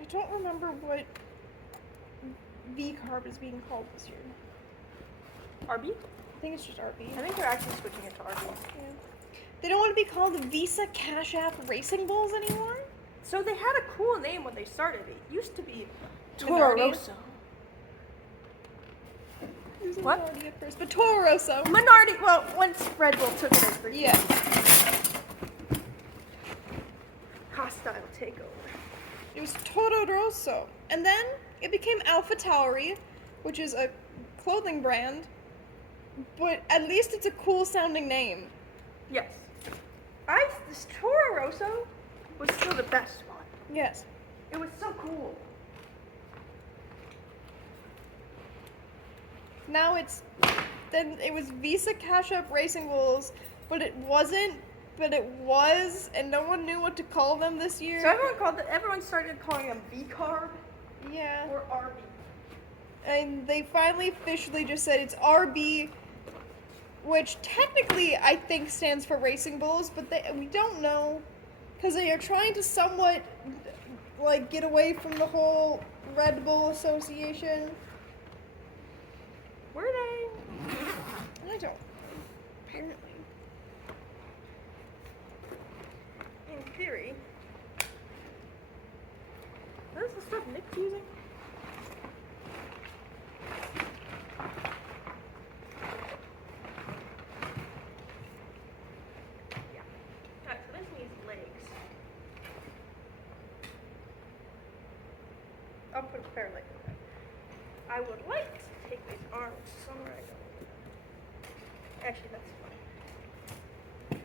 I don't remember what V-carb is being called this year. RB? I think it's just RB. I think they're actually switching it to RB. Yeah. They don't want to be called the Visa Cash App Racing Bulls anymore? So they had a cool name when they started. It used to be Minardi. Toro Rosso. It was What? Minardi at first, but Toro Rosso. Minardi, well, once Red Bull took it as the Yeah. hostile takeover. It was Toro Rosso. And then it became Alpha Tauri, which is a clothing brand, but at least it's a cool sounding name. Yes. This Toro Rosso was still the best one. Yes. It was so cool. Now then it was Visa Cash App Racing Bulls, but it wasn't, but it was, and no one knew what to call them this year. So everyone started calling them V-Carb Yeah. or RB. And they finally officially just said it's RB, which technically I think stands for Racing Bulls, but we don't know, because they are trying to somewhat like get away from the whole Red Bull association. Were they? I don't. Apparently. In theory. Is this the stuff Nick's using? Yeah. Alright, so this needs legs. I'll put a pair of legs in there. I would like to take these arms somewhere I don't. Actually, that's fine.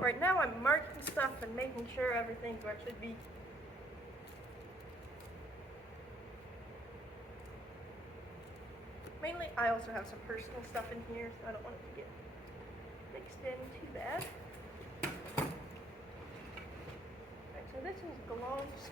Right now I'm marking stuff and making sure everything's where it should be. Mainly, I also have some personal stuff in here, so I don't want it to get mixed in too bad. Alright, so this is gloves.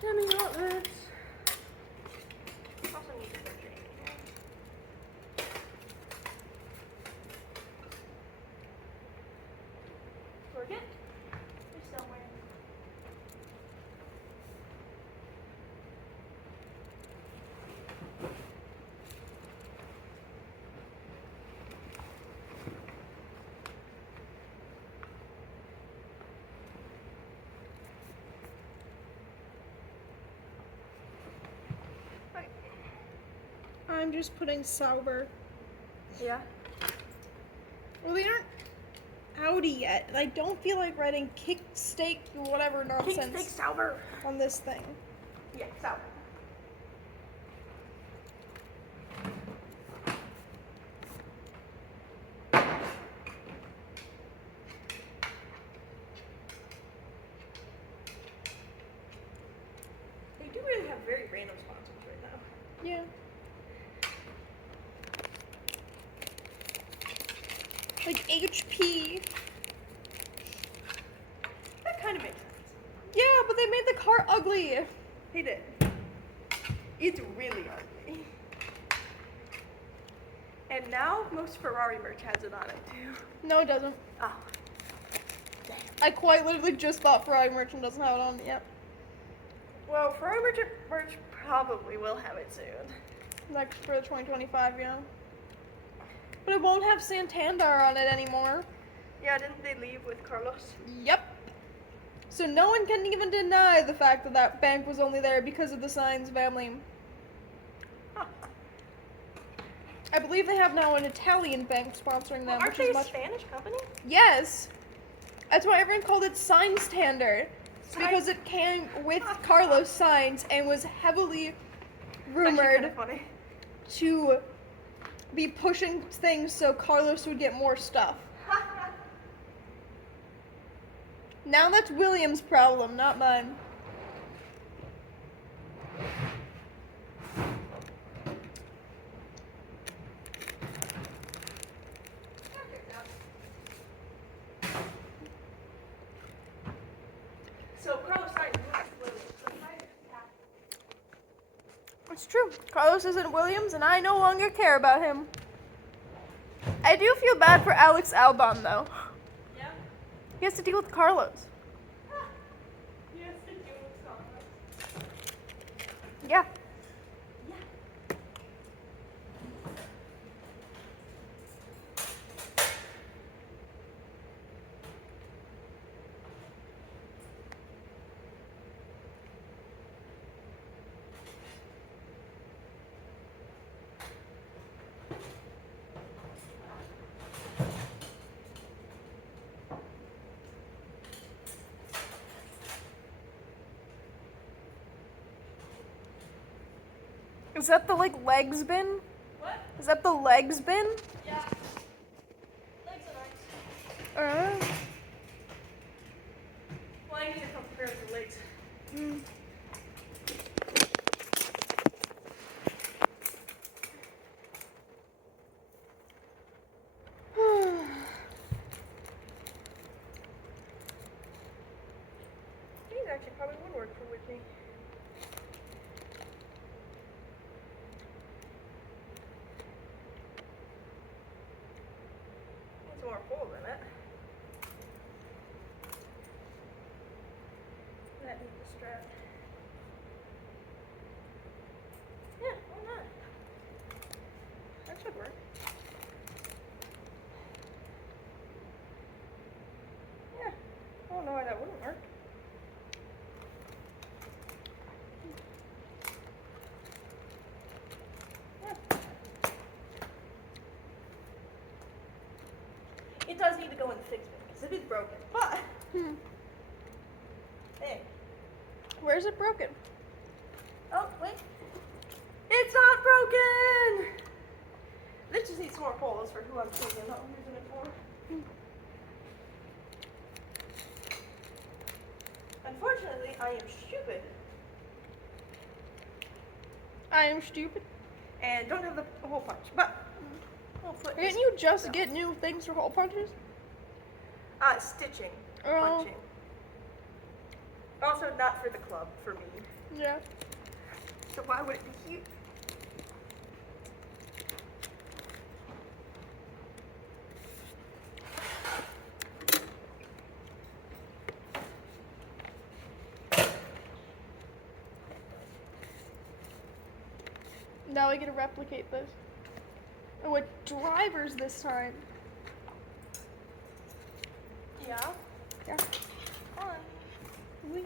Demi outlets. Also need to put drain in here. Forget. There's somewhere. I'm just putting sour. Yeah. Well, they aren't outy yet, and I don't feel like writing kick steak whatever nonsense Kick steak sour. on this thing. Yeah, sour. They do really have very random sponsors right now. Yeah. Like HP. That kind of makes sense. Yeah, but they made the car ugly. He did. It's really ugly. And now most Ferrari merch has it on it too. No, it doesn't. Ah. I quite literally just bought Ferrari merch and doesn't have it on it yet. Well, Ferrari merch probably will have it soon. Like for the 2025, you know. But it won't have Santander on it anymore. Yeah, didn't they leave with Carlos? Yep. So no one can even deny the fact that that bank was only there because of the Sainz family. I believe they have now an Italian bank sponsoring them, Well, aren't which they is a much. Spanish company? Yes. That's why everyone called it Sainz-tander. Because it came with Carlos Sainz and was heavily rumored Funny. to be pushing things so Carlos would get more stuff. Now that's Williams' problem, not mine. So Carlos Sainz moved to Williams. So It's true. Carlos isn't Williams, and I no longer care about him. I do feel bad for Alex Albon, though. yeah. He has to deal with Carlos. Yes, to do with Carlos. Yeah. Is that the like legs bin? What? Is that the legs bin? Yeah. Legs are nice. Well, I need to come prepare with the legs. These actually probably would work for Whitney. Needs more holes in it. That needs the strap. Yeah, why not? That should work. Yeah, I don't know why that wouldn't work. Yeah. It does need to go in the fix bin because it is broken, but hey. Where's it broken? Oh, wait. It's not broken! This just needs some more holes for who I'm thinking about using it for. Unfortunately, I am stupid I am stupid. and don't have the hole punch, but we'll put Didn't this you just down. get new things for hole punches? Stitching, Oh. punching. Also not for the club, for me. Yeah. So why would it be here? Now we get to replicate this. Oh, with drivers this time. Yeah. Yeah. Fun. We-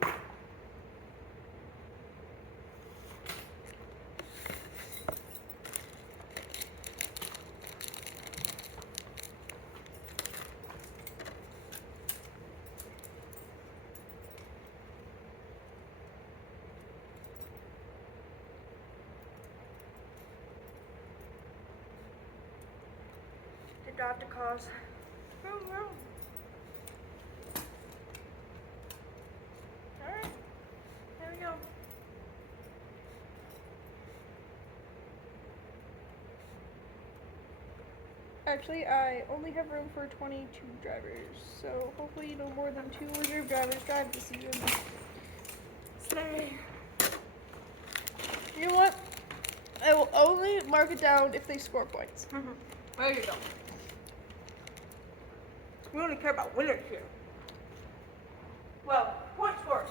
Did Dr. Cause? Vroom, vroom. Alright. There we go. Actually, I only have room for 22 drivers, so hopefully no more than 2 reserve drivers drive this season. Slay. You know what? I will only mark it down if they score points. There you go. We only care about winners here. Well, point scores.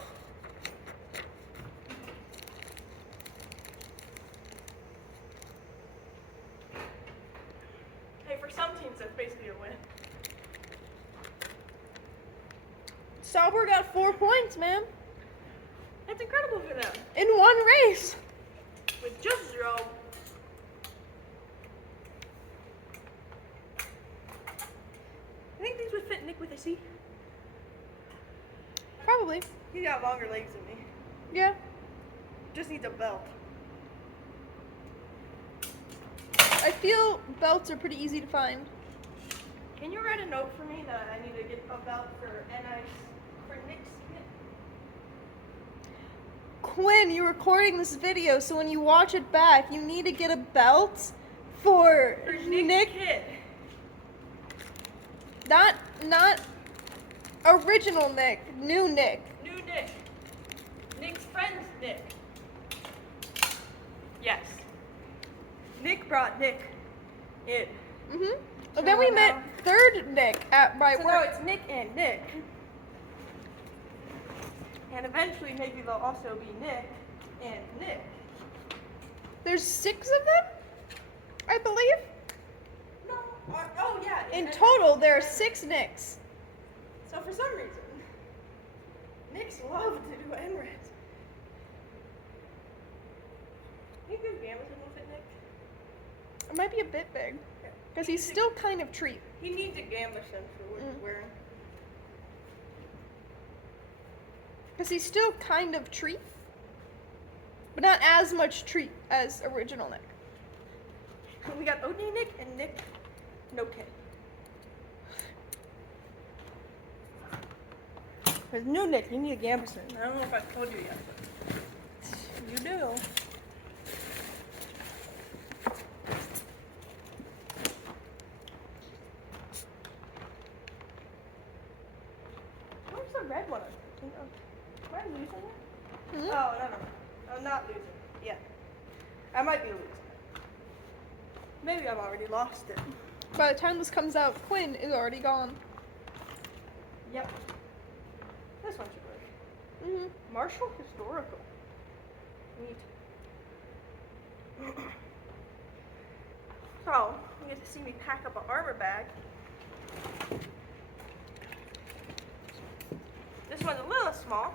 Hey, for some teams, that's basically a win. Sauber got 4 points, man, That's incredible for them. in one race. With just 0. I think these would fit Nick with a C. Probably. He's got longer legs than me. Yeah. Just needs a belt. I feel belts are pretty easy to find. Can you write a note for me that I need to get a belt for Nick's? Quinn, you're recording this video, so when you watch it back, you need to get a belt for Nick. Kid. Not original Nick, new Nick. New Nick. Nick's friend's Nick. Yes. Nick brought Nick in. Mhm. And then we met third Nick at my So now work. it's Nick and Nick. And eventually maybe they'll also be Nick and Nick. There's 6 of them, I believe. No. Oh yeah. In total, there are 6 Nicks. So for some reason, Nicks love to do NREDs. You think Gamma's will fit Nick? It might be a bit big, because he's still kind of treat. He needs a Gamma sense for what he's wearing. Because he's still kind of treat. But not as much treat as original Nick. We got Odie Nick and Nick No K. There's new Nick, you need a Gamberson. I don't know if I've told you yet, but you do. Where's the red one? Am I losing it? Hmm? Oh, never mind. I'm not losing it yet. I might be losing it. Maybe I've already lost it. By the time this comes out, Quinn is already gone. Yep. This one should work. Mm-hmm. Marshall Historical. Neat. So, you get to see me pack up an armor bag. This one's a little small.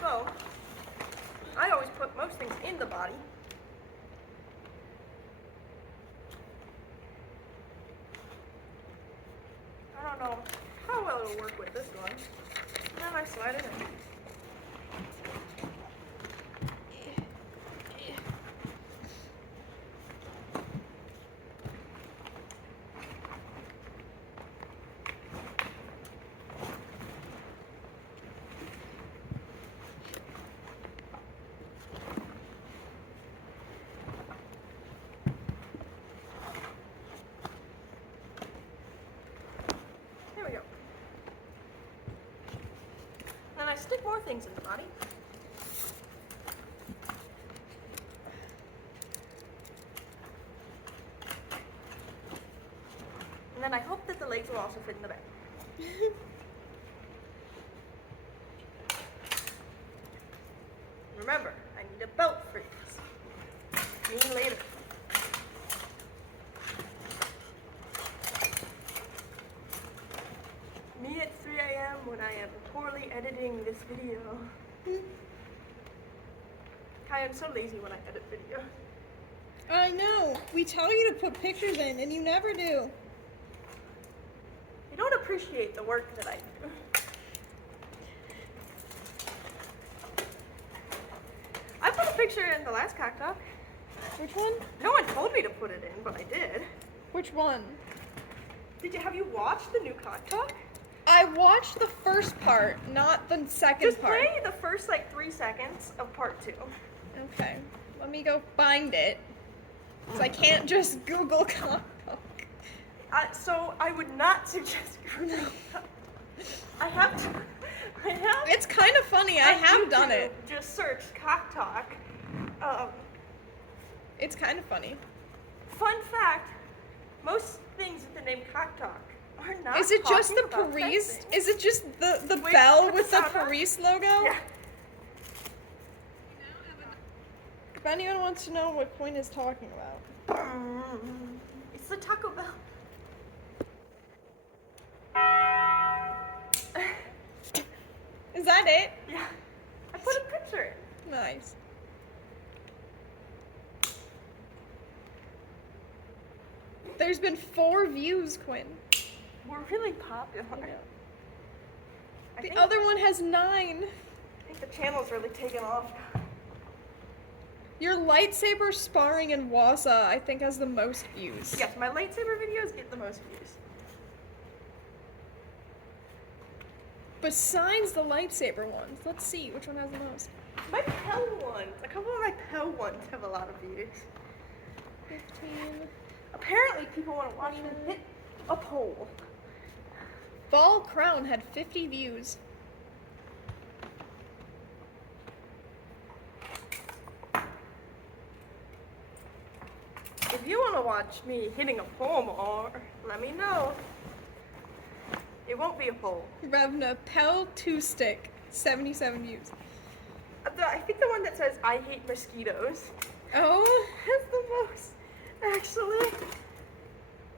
So, I always put most things in the body. I don't know how well it'll work with this one. And then I slide it in. There we go. Then I stick more things in the body. And then I hope that the legs will also fit in the bag. Remember, I need a belt for this. See you later. Me at 3 a.m. when I am poorly editing this video. I am so lazy when I edit video. I know. We tell you to put pictures in, and you never do. You don't appreciate the work that I do. I put a picture in the last cock talk. Which one? No one told me to put it in, but I did. Which one? Have you watched the new cock talk? I watched the first part, not the second Just part. play the first like 3 seconds of part 2. Okay. Let me go find it. So I can't just Google cock talk. So I would not suggest Google. I have to. It's kind of funny. I have done YouTube, it. Just search cock talk. It's kind of funny. Fun fact: most things with the name cock talk are not. Is it just the talking about Paris? sexing. Is it just the Wait, bell put with the the sound on. Paris logo? Yeah. If anyone wants to know what Quinn is talking about. It's the Taco Bell. Is that it? Yeah. I put a picture in. Nice. There's been 4 views, Quinn. We're really popular. I The think, other one has 9. I think the channel's really taken off. Your lightsaber sparring in Waza, I think, has the most views. Yes, my lightsaber videos get the most views. Besides the lightsaber ones, let's see which one has the most. My Pell ones, a couple of my Pell ones have a lot of views. 15. Apparently people want to watch me hit a pole. Ball Crown had 50 views. If you want to watch me hitting a pole more, let me know. It won't be a pole. Revna, Pell 2-stick, 77 views. I think the one that says I hate mosquitoes Oh, has the most, actually.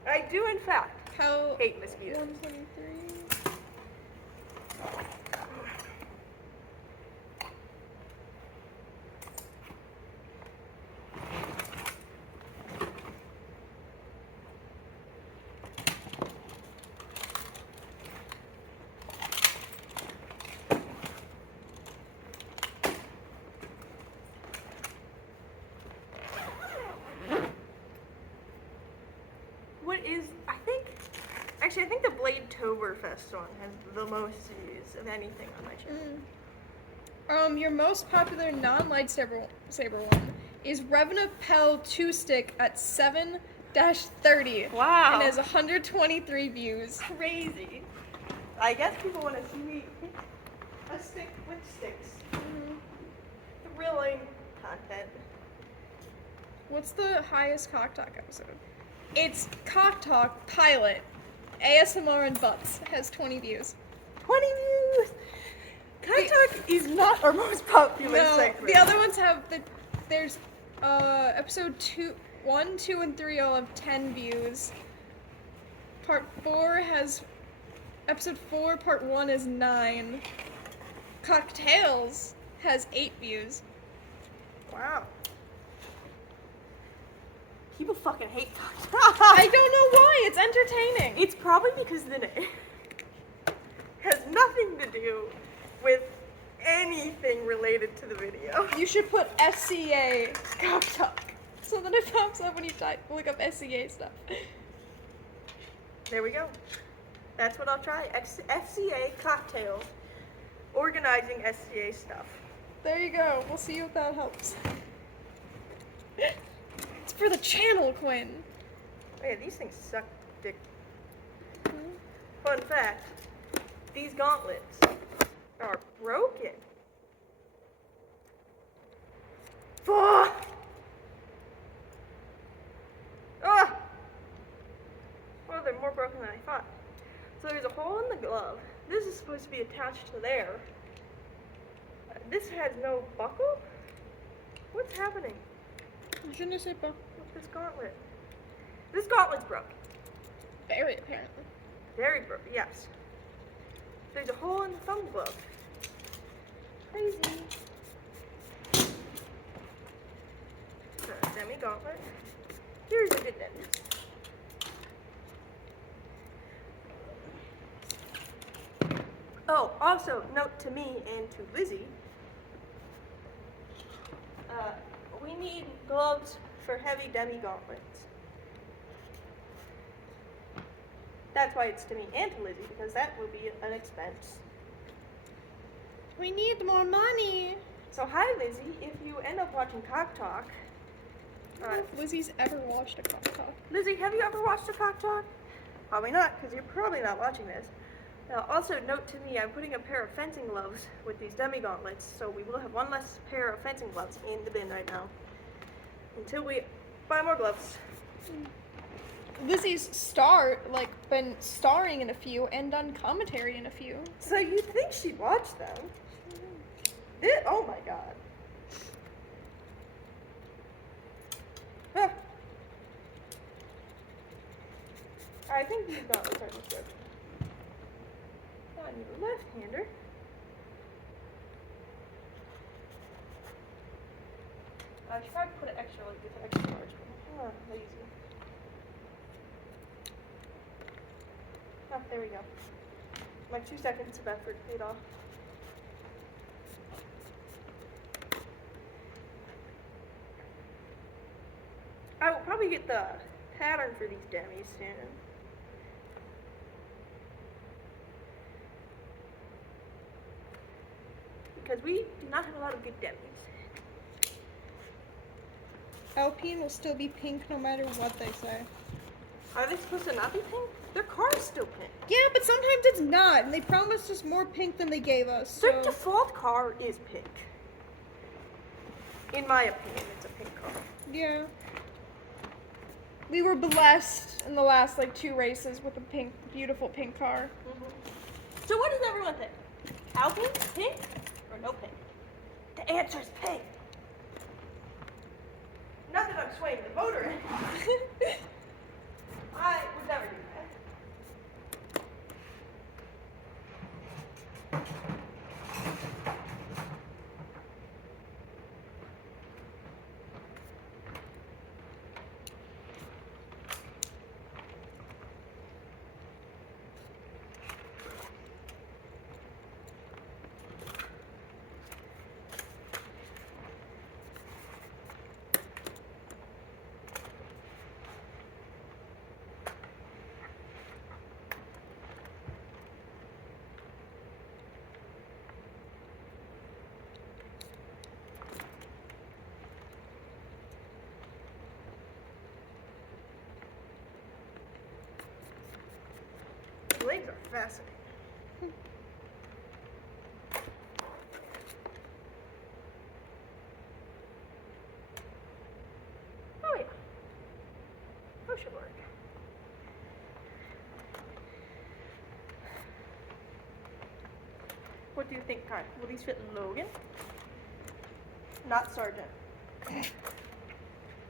I do, in fact, Pell hate mosquitoes. 123. is, I think the Bladetoberfest one has the most views of anything on my channel. Your most popular non-lightsaber one is Revna Pell 2-stick at 7-30. Wow. And has 123 views. Crazy. I guess people want to see me pick a stick with sticks. Thrilling content. What's the highest Cock Talk episode? It's Cock Talk Pilot. ASMR and Butts has 20 views. 20 views! Cock Talk is not our most popular segment. The other ones have there's episode 1, 2, and 3 all have 10 views. Episode 4, part 1 is 9. Cocktails has 8 views. Wow. People fucking hate Cock Talk. I don't know why. It's entertaining. It's probably because the name has nothing to do with anything related to the video. You should put SCA Cock Talk so that it pops up when you look up SCA stuff. There we go. That's what I'll try. FCA cocktails. Organizing SCA stuff. There you go. We'll see if that helps. It's for the channel, Quinn. Oh yeah, these things suck dick. Fun fact, these gauntlets are broken. Fuck! Ah! Well, they're more broken than I thought. So there's a hole in the glove. This is supposed to be attached to there. This has no buckle? What's happening Je ne sais pas. with this gauntlet? This gauntlet's broken. Very apparently. Very broken, yes. There's a hole in the thumb glove. Crazy. Demi gauntlet. Here's a good dentist. Oh, also, note to me and to Lizzie, we need gloves for heavy demi gauntlets. That's why it's to me and to Lizzie, because that will be an expense. We need more money. So hi Lizzie, if you end up watching Cock Talk. I don't know if Lizzie's ever watched a Cock Talk. Lizzie, have you ever watched a Cock Talk? Probably not, because you're probably not watching this. Now, also note to me, I'm putting a pair of fencing gloves with these demi gauntlets, so we will have one less pair of fencing gloves in the bin right now. Until we buy more gloves. Lizzie's been starring in a few and done commentary in a few. So you'd think she'd watch them. Oh my god. Huh. I think these gauntlets are just broken. I need a left-hander. I should probably put an extra large one. Lazy. Oh, there we go. My 2 seconds of effort paid off. I will probably get the pattern for these demis soon. Because we do not have a lot of good demis. Alpine will still be pink no matter what they say. Are they supposed to not be pink? Their car's still pink. Yeah, but sometimes it's not, and they promised us more pink than they gave us. Their default car is pink. In my opinion, it's a pink car. Yeah. We were blessed in the last 2 races with a beautiful pink car. Mm-hmm. So what does everyone think? Alpine, pink, or no pink? The answer is pink. Not that I'm swaying the motor in. I would never do that. fascinating. Oh yeah. Oh, should work. What do you think, Kai? Will these fit Logan? Not Sergeant.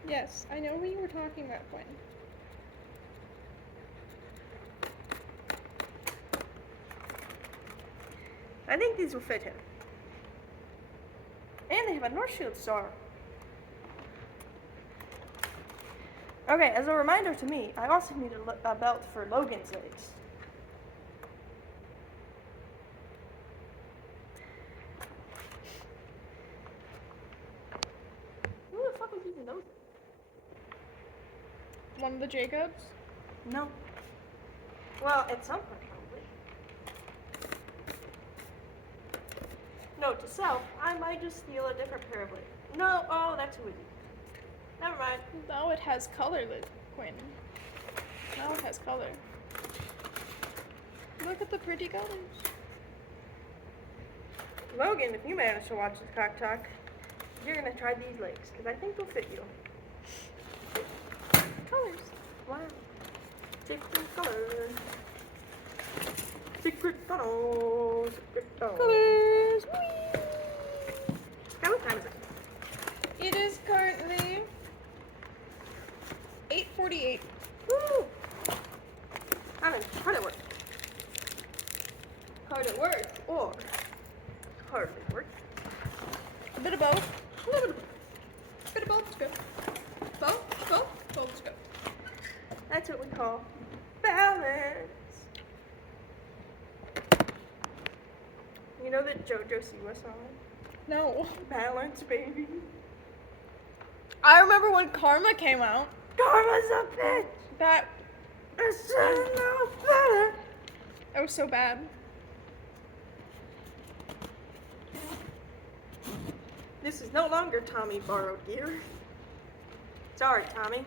Yes, I know who you were talking about, Quinn. I think these will fit him. And they have a North Shield star. Okay, as a reminder to me, I also need a belt for Logan's legs. Who the fuck was using those? One of the Jacobs? No. Well, at some point, probably. Note to self, I might just steal a different pair of legs. No, oh, that's who it is. Never mind. Now it has color, Quinn. Now it has color. Look at the pretty colors. Logan, if you manage to watch this cock talk, you're gonna try these legs, because I think they'll fit you. Colors. Wow. Secret colors. Secret tunnels. Secret tunnels. Colors. Whee! How what time is it? It is currently 8:48. Woo! I'm hard at work. Hard at work. Or hard at work. A bit of both. A little bit of both. Bit of both is good. Both is good. That's what we call balance. You know that JoJo Siwa song? No. Balance, baby. I remember when Karma came out. Karma's a bitch. That It's just no better. was so bad. This is no longer Tommy borrowed gear. Sorry, Tommy.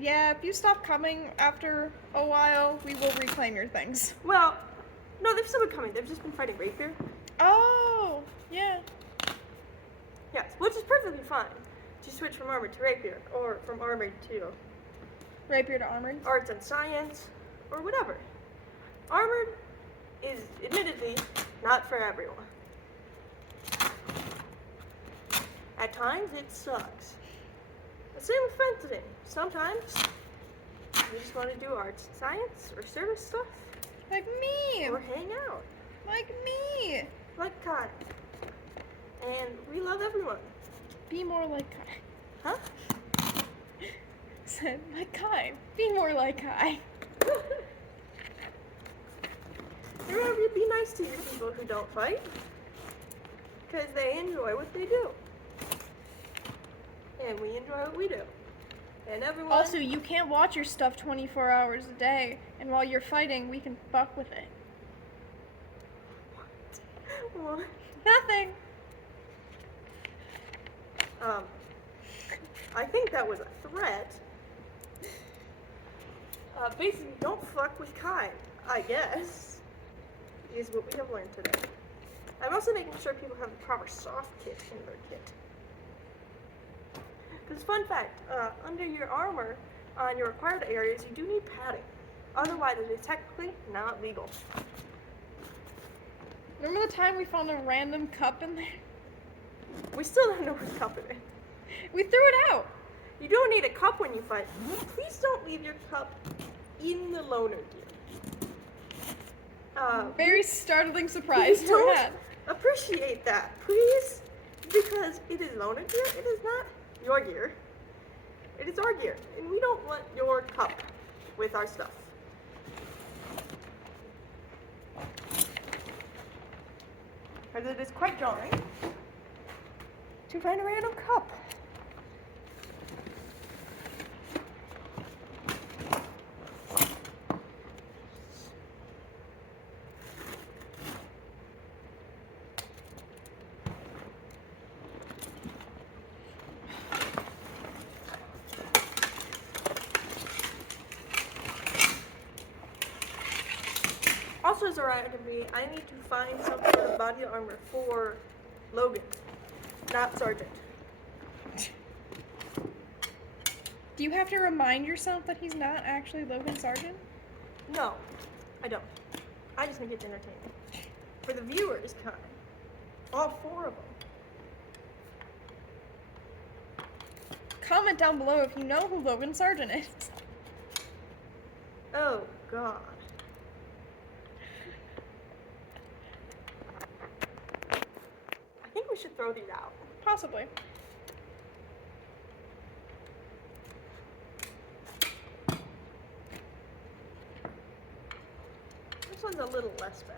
Yeah, if you stop coming after a while, we will reclaim your things. Well, no, they've still been coming. They've just been fighting rapier. Oh, yeah. Yes, which is perfectly fine. To switch from armored to rapier, or from armored to Rapier to armored. arts and science, or whatever. Armored is admittedly not for everyone. At times it sucks. The same with fencing. Sometimes you just want to do arts and science or service stuff Like me. or hang out. Like me. Like Kai. And we love everyone. Be more like Kai. Huh? Said, like Kai. Be more like Kai. Remember, be nice to your people who don't fight. Because they enjoy what they do. And we enjoy what we do. And everyone... Also, you can't watch your stuff 24 hours a day, and while you're fighting, we can fuck with it. What? Nothing. I think that was a threat. Basically, don't fuck with Kai, I guess, is what we have learned today. I'm also making sure people have the proper soft kit in their kit. Because fun fact, under your armor, on your required areas, you do need padding. Otherwise, it is technically not legal. Remember the time we found a random cup in there? We still don't know what's cup in it. We threw it out. You don't need a cup when you fight. Please don't leave your cup in the loner gear. Very startling surprise Please for don't that. appreciate that, please. Because it is loner gear, it is not your gear. It is our gear, and we don't want your cup with our stuff. Because it is quite jarring to find a random cup. rules are going to be, I need to find some sort of body armor for Logan, not Sergeant. Do you have to remind yourself that he's not actually Logan Sargent? No, I don't. I just think it's entertaining. For the viewers, Kai. All 4 of them. Comment down below if you know who Logan Sargent is. Oh, God. I think we should throw these out. Possibly. This one's a little less bad.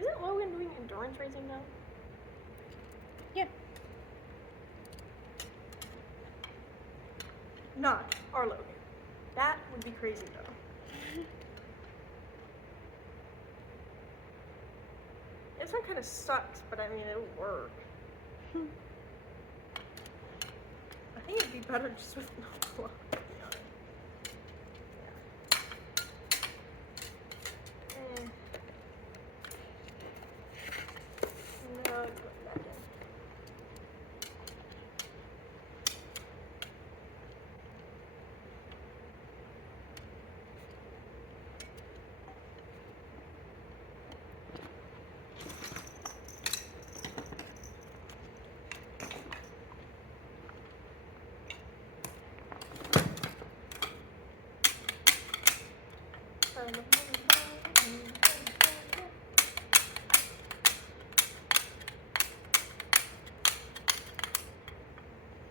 Isn't Logan doing endurance racing now? Yeah. Not our Logan. That would be crazy though. This one kind of sucks, but I mean, it'll work. I think it'd be better just with no glove, to be honest. Yeah. No, I'd put it back in.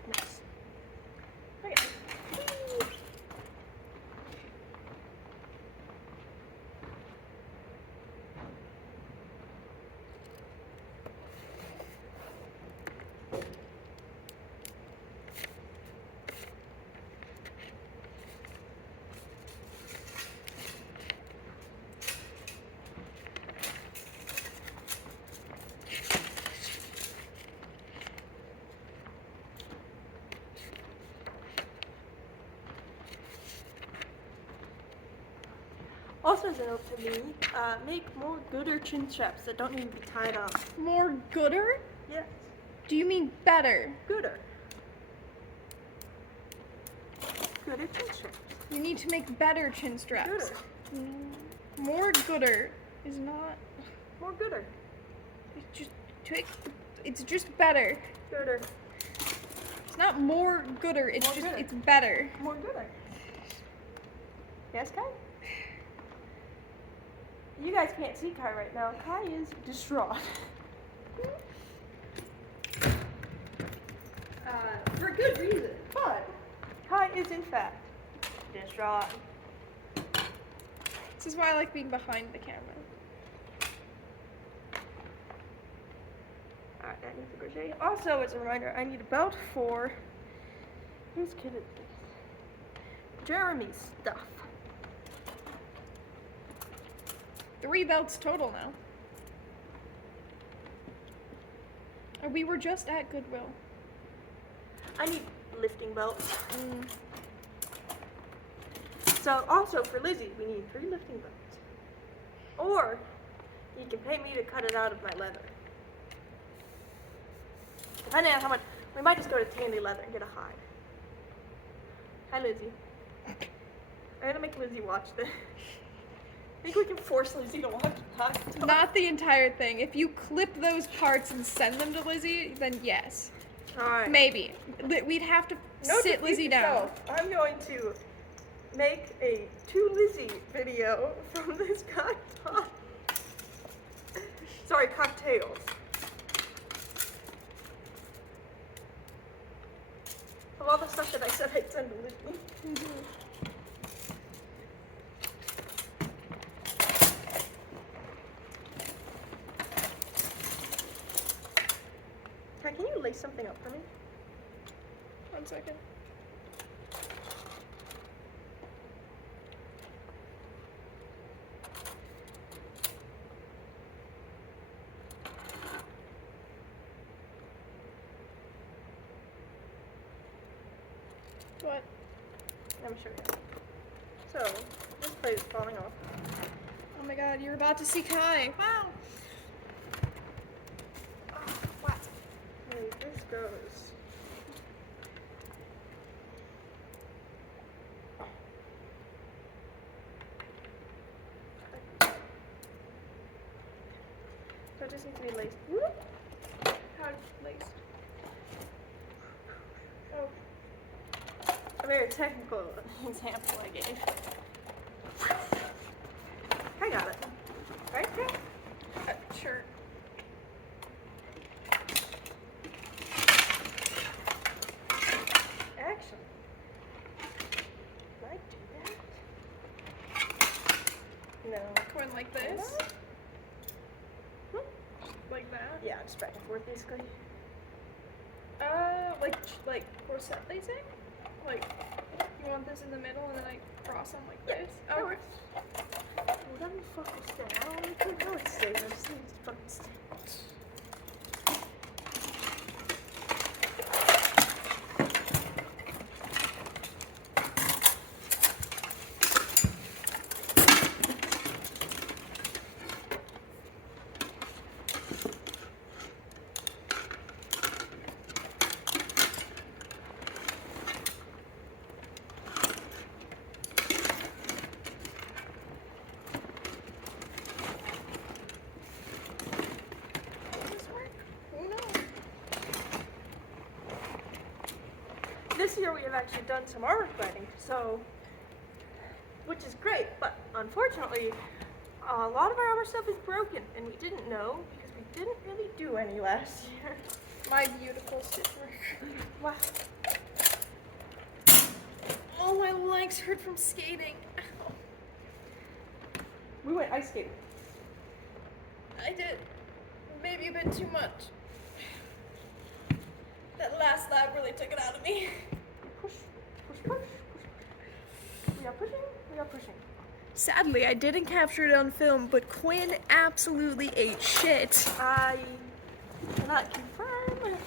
Nice. Okay. Also as a note to me, make more gooder chin straps that don't need to be tied on. More gooder? Yes, Do you mean better? gooder. Gooder chin straps. You need to make better chin straps. Gooder. More gooder is not. More gooder. It's just better. Gooder. It's not more gooder. It's More just gooder. it's better. More gooder. Yes, Kai? You guys can't see Kai right now. Kai is distraught. For good reason, but Kai is in fact distraught. This is why I like being behind the camera. Alright, that needs to crochet. Also, as a reminder, I need a belt for whose kid is this? Jeremy's stuff. 3 belts total now. We were just at Goodwill. I need lifting belts. So also for Lizzie, we need 3 lifting belts. Or you can pay me to cut it out of my leather. Depending on how much, we might just go to Tandy Leather and get a hide. Hi Lizzie. I'm gonna make Lizzie watch this. I think we can force Lizzie to watch TikTok. Not the entire thing. If you clip those parts and send them to Lizzie, then yes. Alright. Maybe. We'd have to Note to sit Lizzie down. yourself, I'm going to make a To Lizzie video from this cocktail. Sorry, cocktails. Of all the stuff that I said I'd send to Lizzie. something up for me? 1 second. What? Let me show you. So, this plate is falling off. Oh my god, you're about to see Kai. Wow. Oh, what? Wait, this goes. So it just needs to be laced. Whoop. How laced? Oh. A very technical example I gave. I got it. Right? Okay. Sure. Actually, can I do that? No. Going like this? Hmm? Like that? Yeah, just back and forth basically. Like corset lacing? Like, you want this in the middle and then I cross them like this? that Okay. works. Well, let me fucking stay. I don't really care how it stays. I just need to fucking stay. This year we have actually done some armor cladding, so, which is great, but unfortunately, a lot of our armor stuff is broken, and we didn't know because we didn't really do any last year. My beautiful stitch work. Wow. Oh, my legs hurt from skating. Ow. We went ice skating. I did maybe a bit too much. That last lap really took it out of me. Push, push, push, push. We are pushing, we are pushing. Sadly, I didn't capture it on film, but Quinn absolutely ate shit. I cannot confirm.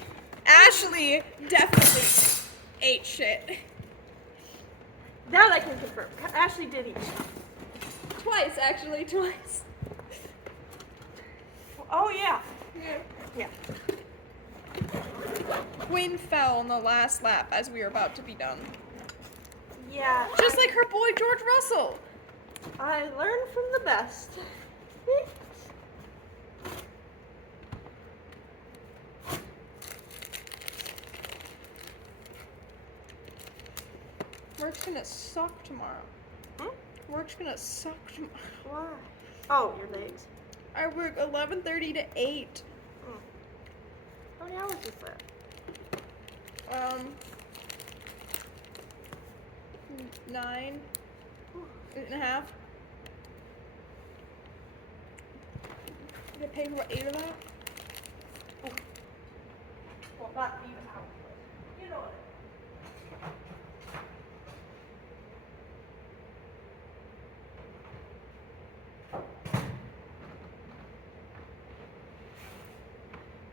Ashley definitely ate shit. That I can confirm. Ashley did eat shit. Twice, actually, twice. Oh yeah. Yeah. Yeah. Quinn fell on the last lap as we were about to be done. Yeah. Just like her boy George Russell. I learned from the best. Work's gonna suck tomorrow. Work's gonna suck tomorrow. Why? Oh, your legs. I work 11:30 to 8. How many hours is that? 9 and a half. You get paid for what, 8 of that? Well, not even hours, but you know what.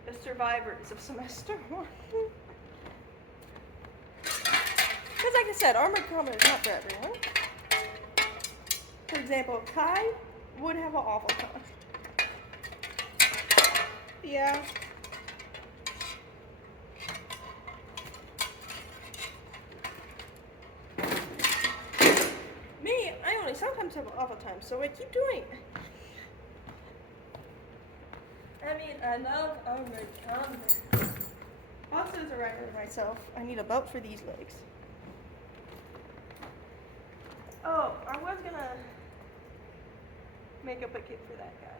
The survivors of semester 1. Because like I said, armored combat is not for everyone. For example, Kai would have an awful time. Yeah. Me, I only sometimes have an awful time, so I keep doing it. I mean, I love armored combat. Also, as a writer myself, I need a belt for these legs. Oh, I was gonna make up a kit for that guy.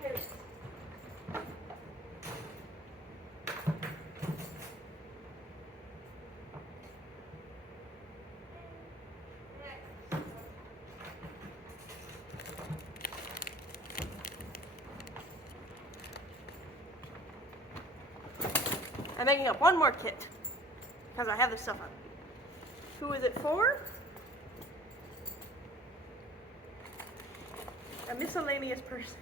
Here it is. I'm making up one more kit because I have this stuff on. Who is it for? A miscellaneous person.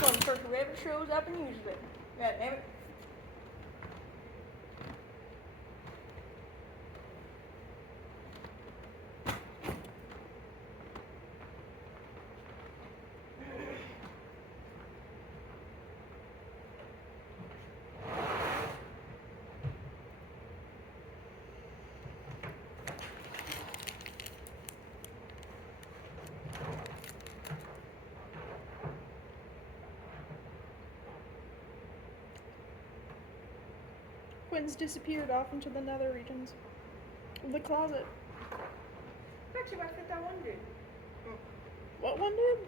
One for whoever shows up and uses it. God damn it. Quinn's disappeared off into the nether regions of the closet. Actually, I think that one did. What one did?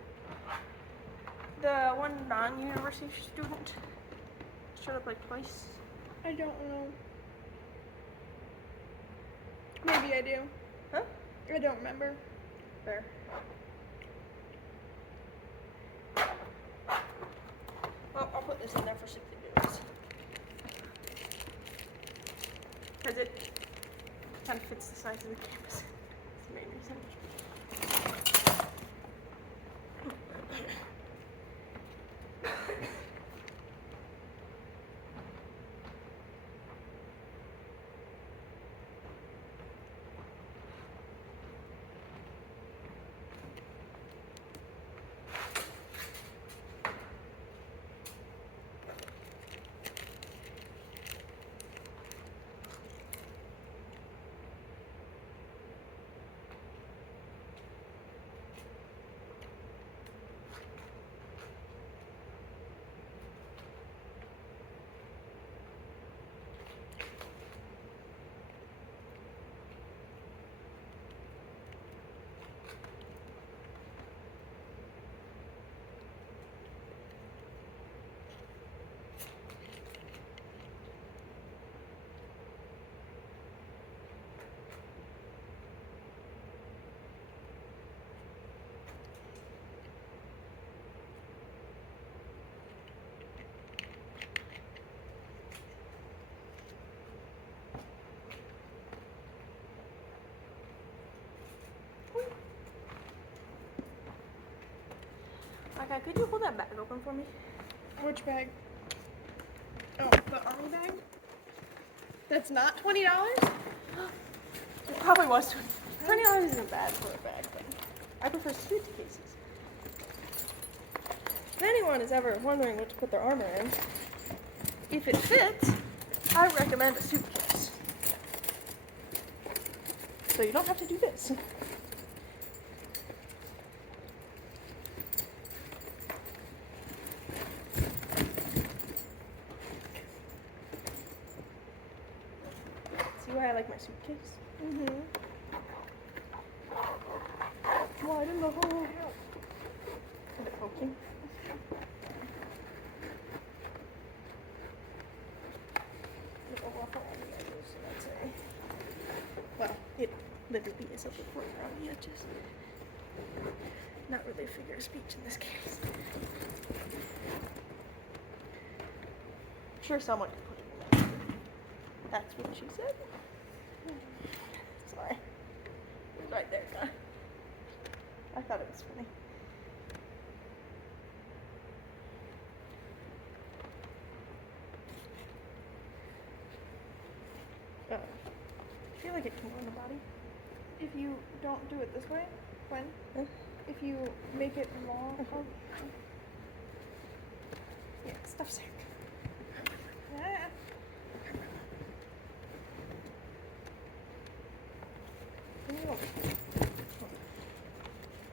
The one non-university student showed up like twice. I don't know. Maybe I do. Huh? I don't remember. There. Well, I'll put this in there for 60 days. Because it kind of fits the size of the campus. That's the main reason. Okay, could you hold that bag open for me? Which bag? Oh, the army bag? That's not $20? It probably was. $20 isn't bad for a bag thing. I prefer suitcases. If anyone is ever wondering what to put their armor in, if it fits, I recommend a suitcase. So you don't have to do this. See why I like my suitcase? Mm-hmm. Wide in the hole. Is it poking? It'll rough around the edges, so that's well, it literally is a little around the edges. Not really a figure of speech in this case. I'm sure someone could put it in there. That's what she said. Sorry. It was right there, huh? I thought it was funny. I feel like it can go in the body. If you don't do it this way, when? Huh? If you make it long, yeah, stuff's there. Yeah.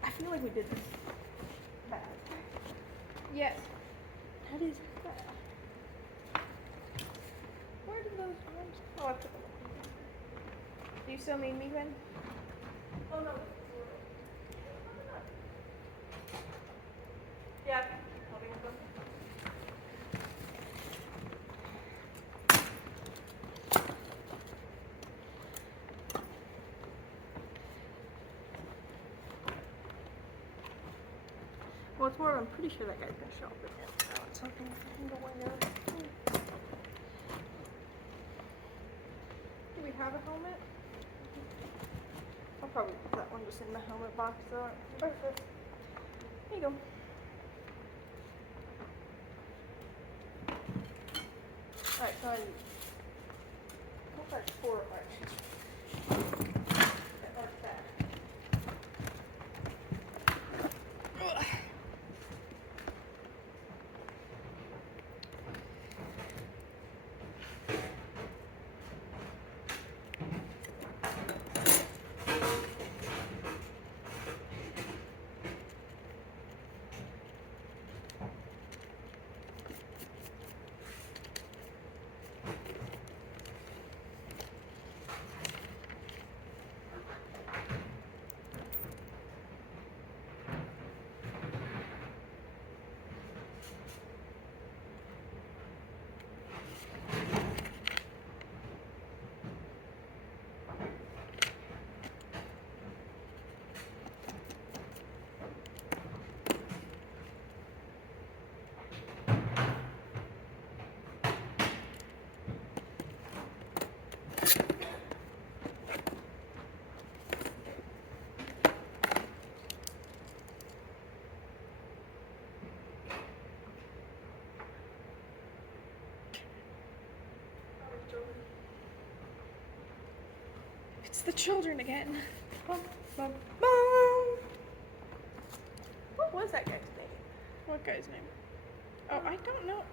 I feel like we did this bad. Yes. That is bad. Where did those arms? Oh, I took them. Do you still need me, Gwen? Oh no. Yeah. I'll be what's more, I'm pretty sure that guy's gonna show up again. So it's something in the window. Do we have a helmet? I'll probably put that one just in the helmet box though. Perfect. There you go. Alright, so I need four arches. Like that. It's the children again. Bum, bum, bum. What was that guy's name? What guy's name? Oh, I don't know.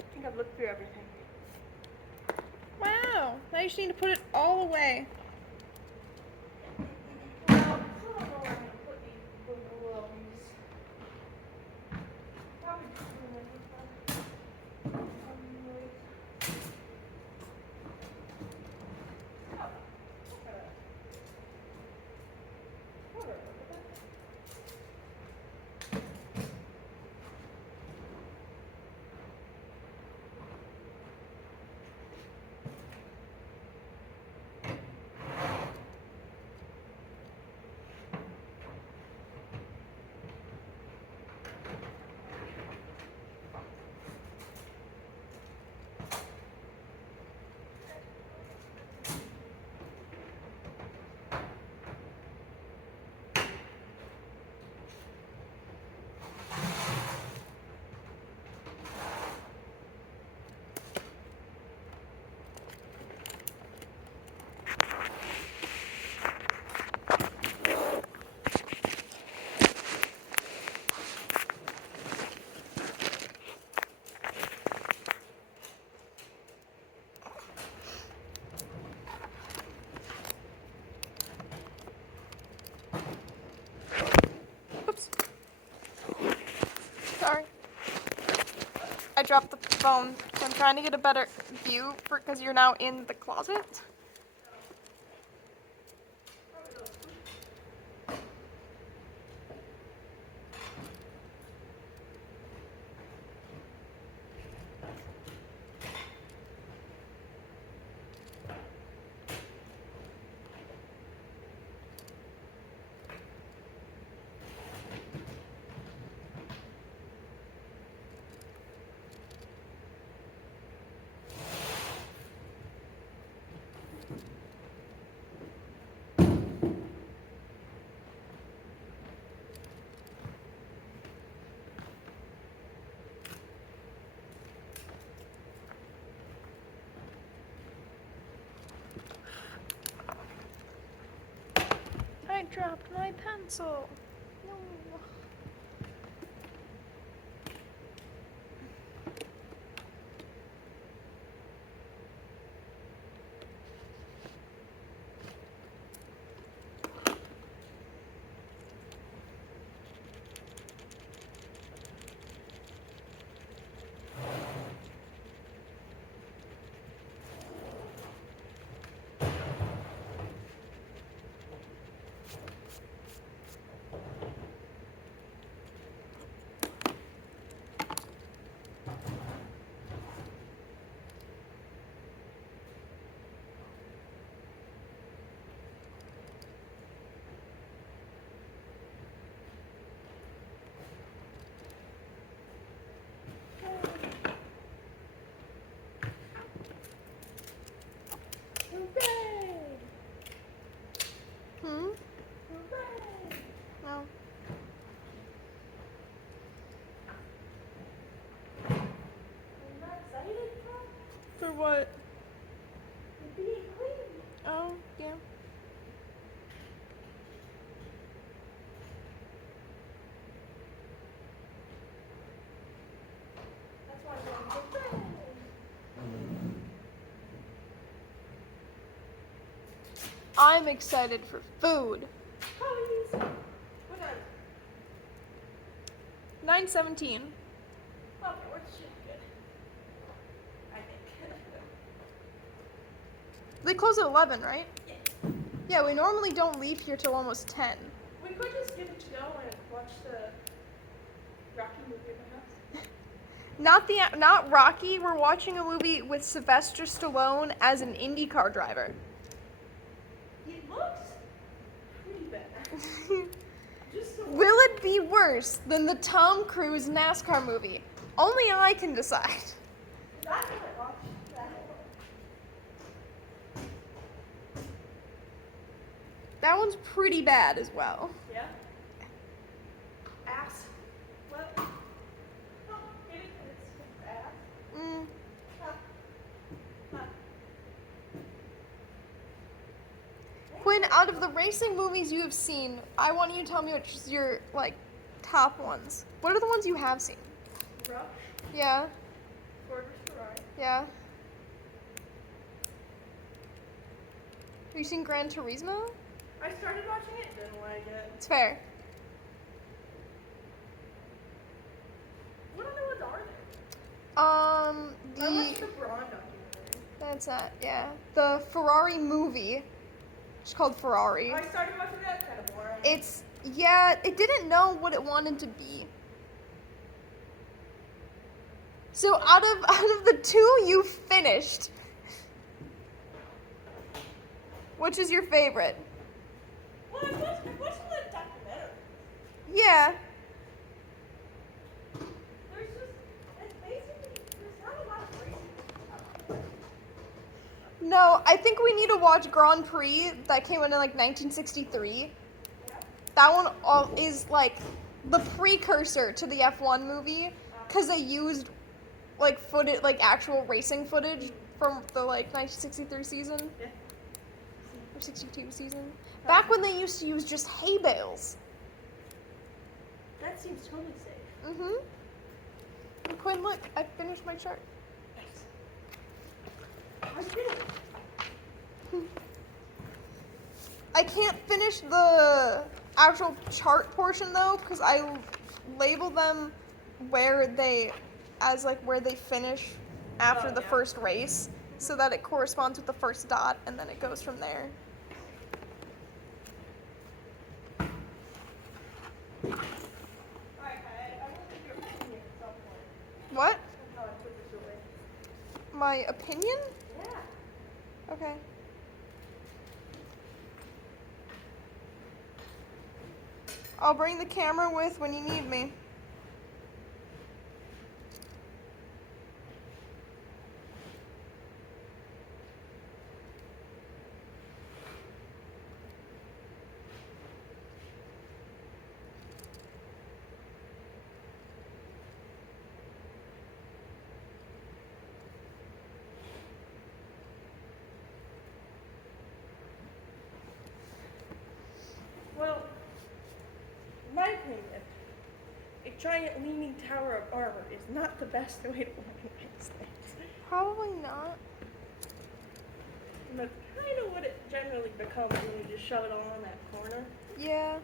I think I've looked through everything. Wow. Now you just need to put it all away. Well, I still don't know where I'm going to put these balloons. Probably just in the dropped the phone. I'm trying to get a better view because you're now in the closet. I dropped my pencil. No. Hmm? No. For what? Oh, yeah. That's why I'm going to bed. I'm excited for food. Puppies. What time? 9:17. Okay, we're good. I think. They close at 11, right? Yeah. Yeah, we normally don't leave here till almost 10. We could just give it to go and watch the Rocky movie in the house. Not Rocky. We're watching a movie with Sylvester Stallone as an IndyCar driver. It looks pretty bad. Just a Will it be worse than the Tom Cruise NASCAR movie? Only I can decide. I haven't watched that one. That one's pretty bad as well. Yeah? Ass. What? Oh, it's ass. Mm. Huh. Huh. Quinn, out of the racing movies you have seen, I want you to tell me which is your, like, top ones. What are the ones you have seen? Rush. Yeah, Ford vs. Ferrari. yeah. Have you seen Gran Turismo? I started watching it, didn't like it. It's fair. What other ones are there? I watched The... the Braun documentary. That's that, yeah. The Ferrari movie. It's called Ferrari. I started watching that, kind of boring. It's, yeah, it didn't know what it wanted to be. So out of the two you finished, which is your favorite? Well, I watched the documentary. Yeah. There's just, it's basically, there's not a lot of racing. No, I think we need to watch Grand Prix that came out in like 1963. Yeah. That one all is like the precursor to the F1 movie because they used like footage, like actual racing footage from the like 1963 season Yeah. or 62 season. Back when they used to use just hay bales. That seems totally safe. Mm-hmm. And Quinn, look, I finished my chart. I did it. I can't finish the actual chart portion though because I label them where they as like where they finish after the first race, so that it corresponds with the first dot, and then it goes from there. What? My opinion? Yeah. Okay. I'll bring the camera with when you need me. Well, in my opinion, a giant leaning tower of armor is not the best way to organize things. Probably not. That's kind of what it generally becomes when you just shove it all in that corner. Yeah.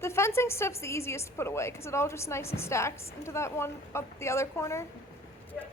The fencing stuff's the easiest to put away because it all just nicely stacks into that one up the other corner. Yep.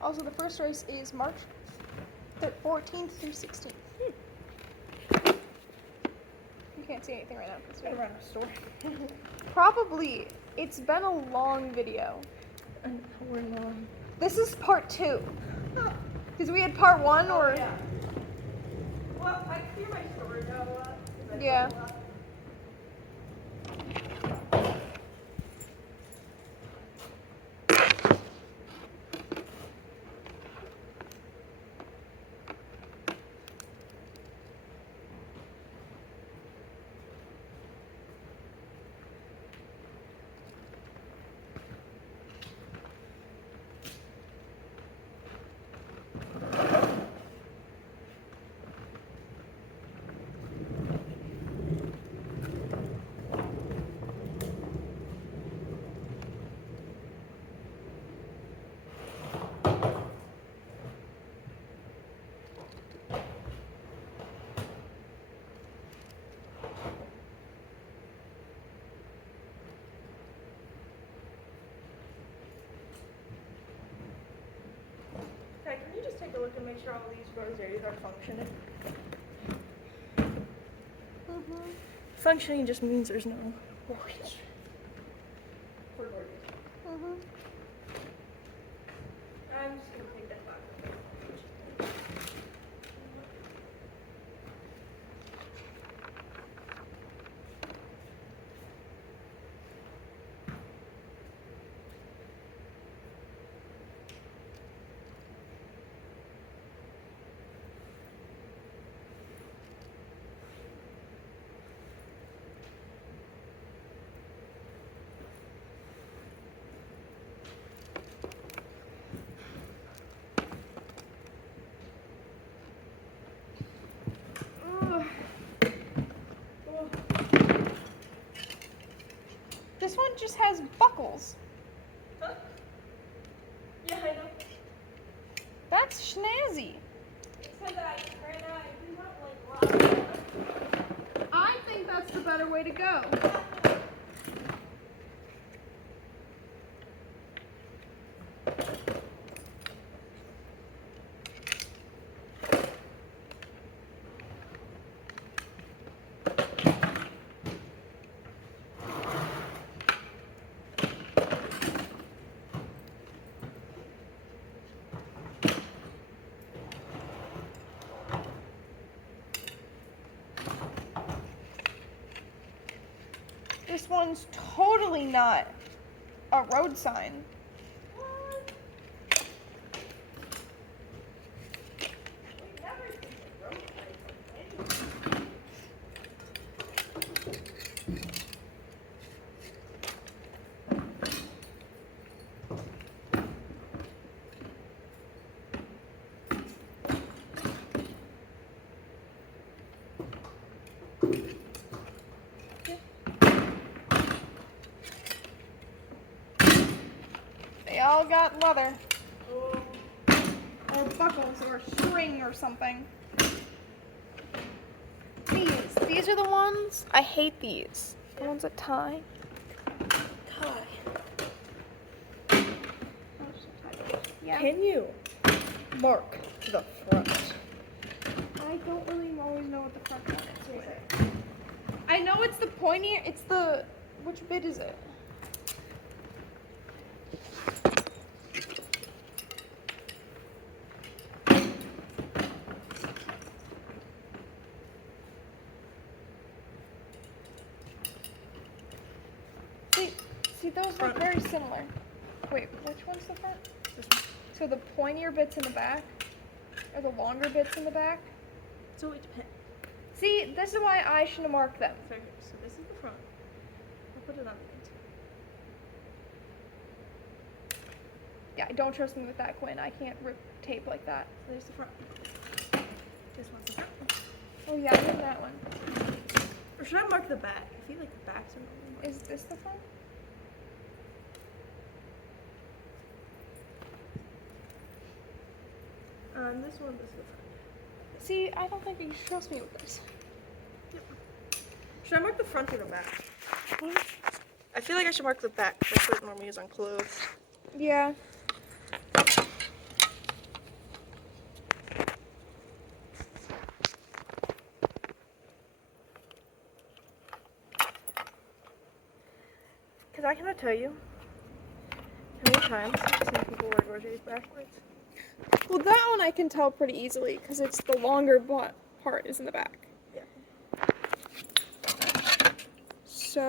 Also, the first race is March 14th through 16th. You can't see anything right now. It's gonna run a store. Probably. It's been a long video. An hour long. This is part 2. Because we had part 1 or... Yeah. Well, I clear my storage out a lot. Yeah. Okay, can you just take a look and make sure all these rosaries are functioning? Mm-hmm. Functioning just means there's no worries. Mm-hmm. I'm just gonna take that back. This one just has buckles. Huh? Yeah, I know. That's snazzy. It's because I ran out. I do not like lava. I think that's the better way to go. This This one's totally not a road sign. They all got leather. Or buckles or string or something. These are the ones. I hate these. The ones that tie. Yeah. Can you mark the front? I don't really always know what the front one is. I know it's the pointy. It's the. Which bit is it? See, those look very similar. Wait, which one's the front? This one. So the pointier bits in the back, or the longer bits in the back? So it depends. See, this is why I should have marked them. Okay, so this is the front. I'll put it on the inside. Yeah, don't trust me with that, Quinn. I can't rip tape like that. So there's the front. This one's the front. Oh yeah, I did that one. Or should I mark the back? I feel like the back's a normal one. Is this the front? This one is the front. See, I don't think you should trust me with this. Yep. Should I mark the front or the back? I feel like I should mark the back. That's what it normally is on clothes. Yeah. Because I cannot tell you how many times I've seen people wear gorgettes backwards. Well, that one I can tell pretty easily because it's the longer part is in the back. Yeah. So,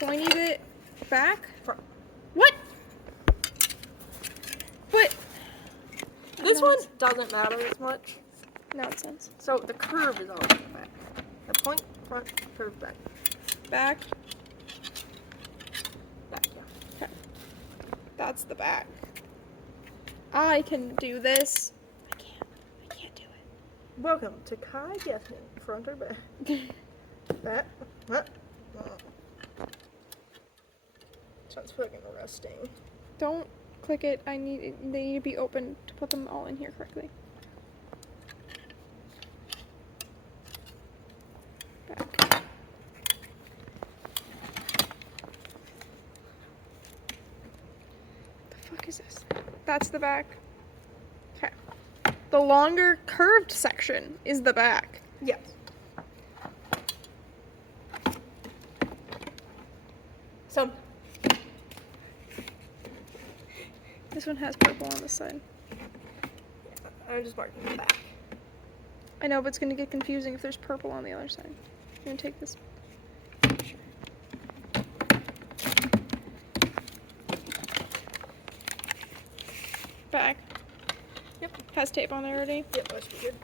pointy bit back. Front. What? But This one doesn't matter as much. nonsense. So the curve is always in the back. The point, front, curve, back. Back. Back, yeah. Okay. That's the back. I can do this. I can't do it. Welcome to Kai guessing front or back. Back. Sounds fucking arresting. Don't click it. They need to be open to put them all in here correctly. Back. The fuck is this? That's the back. Okay. The longer curved section is the back. Yes. Some. This one has purple on the side. I'm just marking the back. I know, but it's gonna get confusing if there's purple on the other side. You gonna take this? Sure. Back. Yep. Has tape on there already. Yep, that should be good.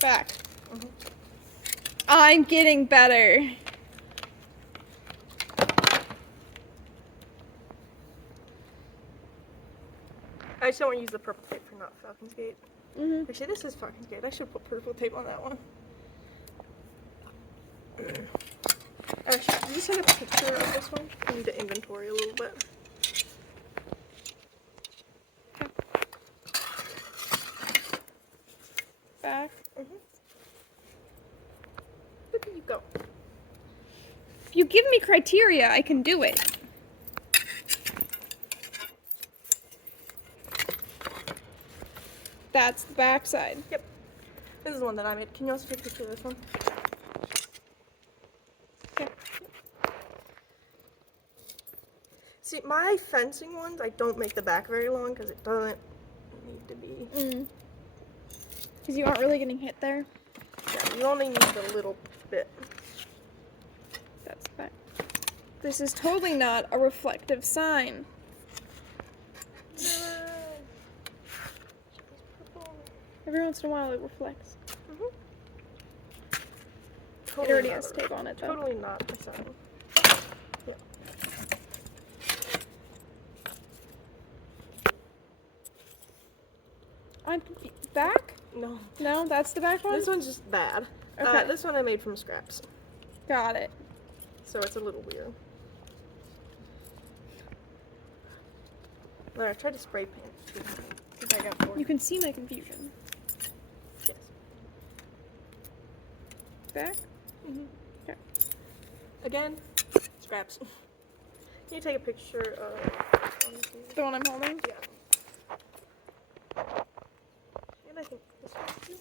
Back. I'm getting better. I just don't want to use the purple tape for not Falcon's Gate. Mm-hmm. Actually, this is Falcon's Gate. I should put purple tape on that one. Actually, can you send a picture of this one? I need to inventory a little bit. Back. Look at you go. If you give me criteria, I can do it. That's the back side. Yep. This is the one that I made. Can you also take a picture of this one? Okay. See, my fencing ones, I don't make the back very long because it doesn't need to be. Because you aren't really getting hit there. Yeah, you only need a little bit. That's the back. This is totally not a reflective sign. Every once in a while it reflects. Totally It already not has tape on it though. Totally not a sign. Yeah. I'm back? No. No, that's the back one? This one's just bad. Okay. This one I made from scraps. Got it. So it's a little weird. There, I tried to spray paint. See if I got bored. You can see my confusion. Yes. Back? Mm-hmm. Okay. Again, scraps. Can you take a picture of The one I'm holding? Yeah. And I think this one too.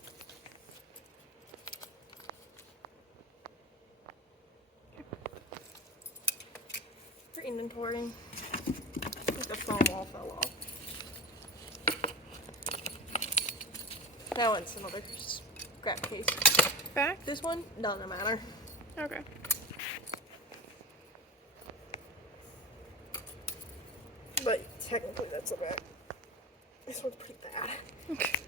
For inventory. I think the foam all fell off. That one's another scrap case. Back? This one doesn't matter. Okay. But technically that's a back. This one's pretty bad. Okay.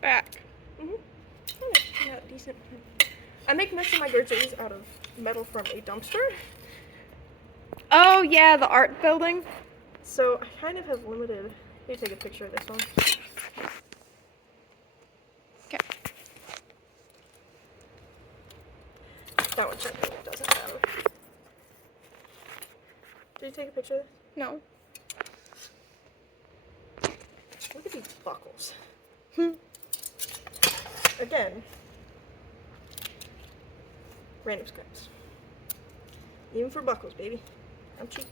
Back. Yeah, decent. I make most of my groceries out of metal from a dumpster. Oh yeah, the art building. So I kind of have limited. Let me take a picture of this one. Okay. That one technically doesn't matter. Did you take a picture of this? No. Look at these buckles. Hmm. Again, random scraps. Even for buckles, baby. I'm cheap.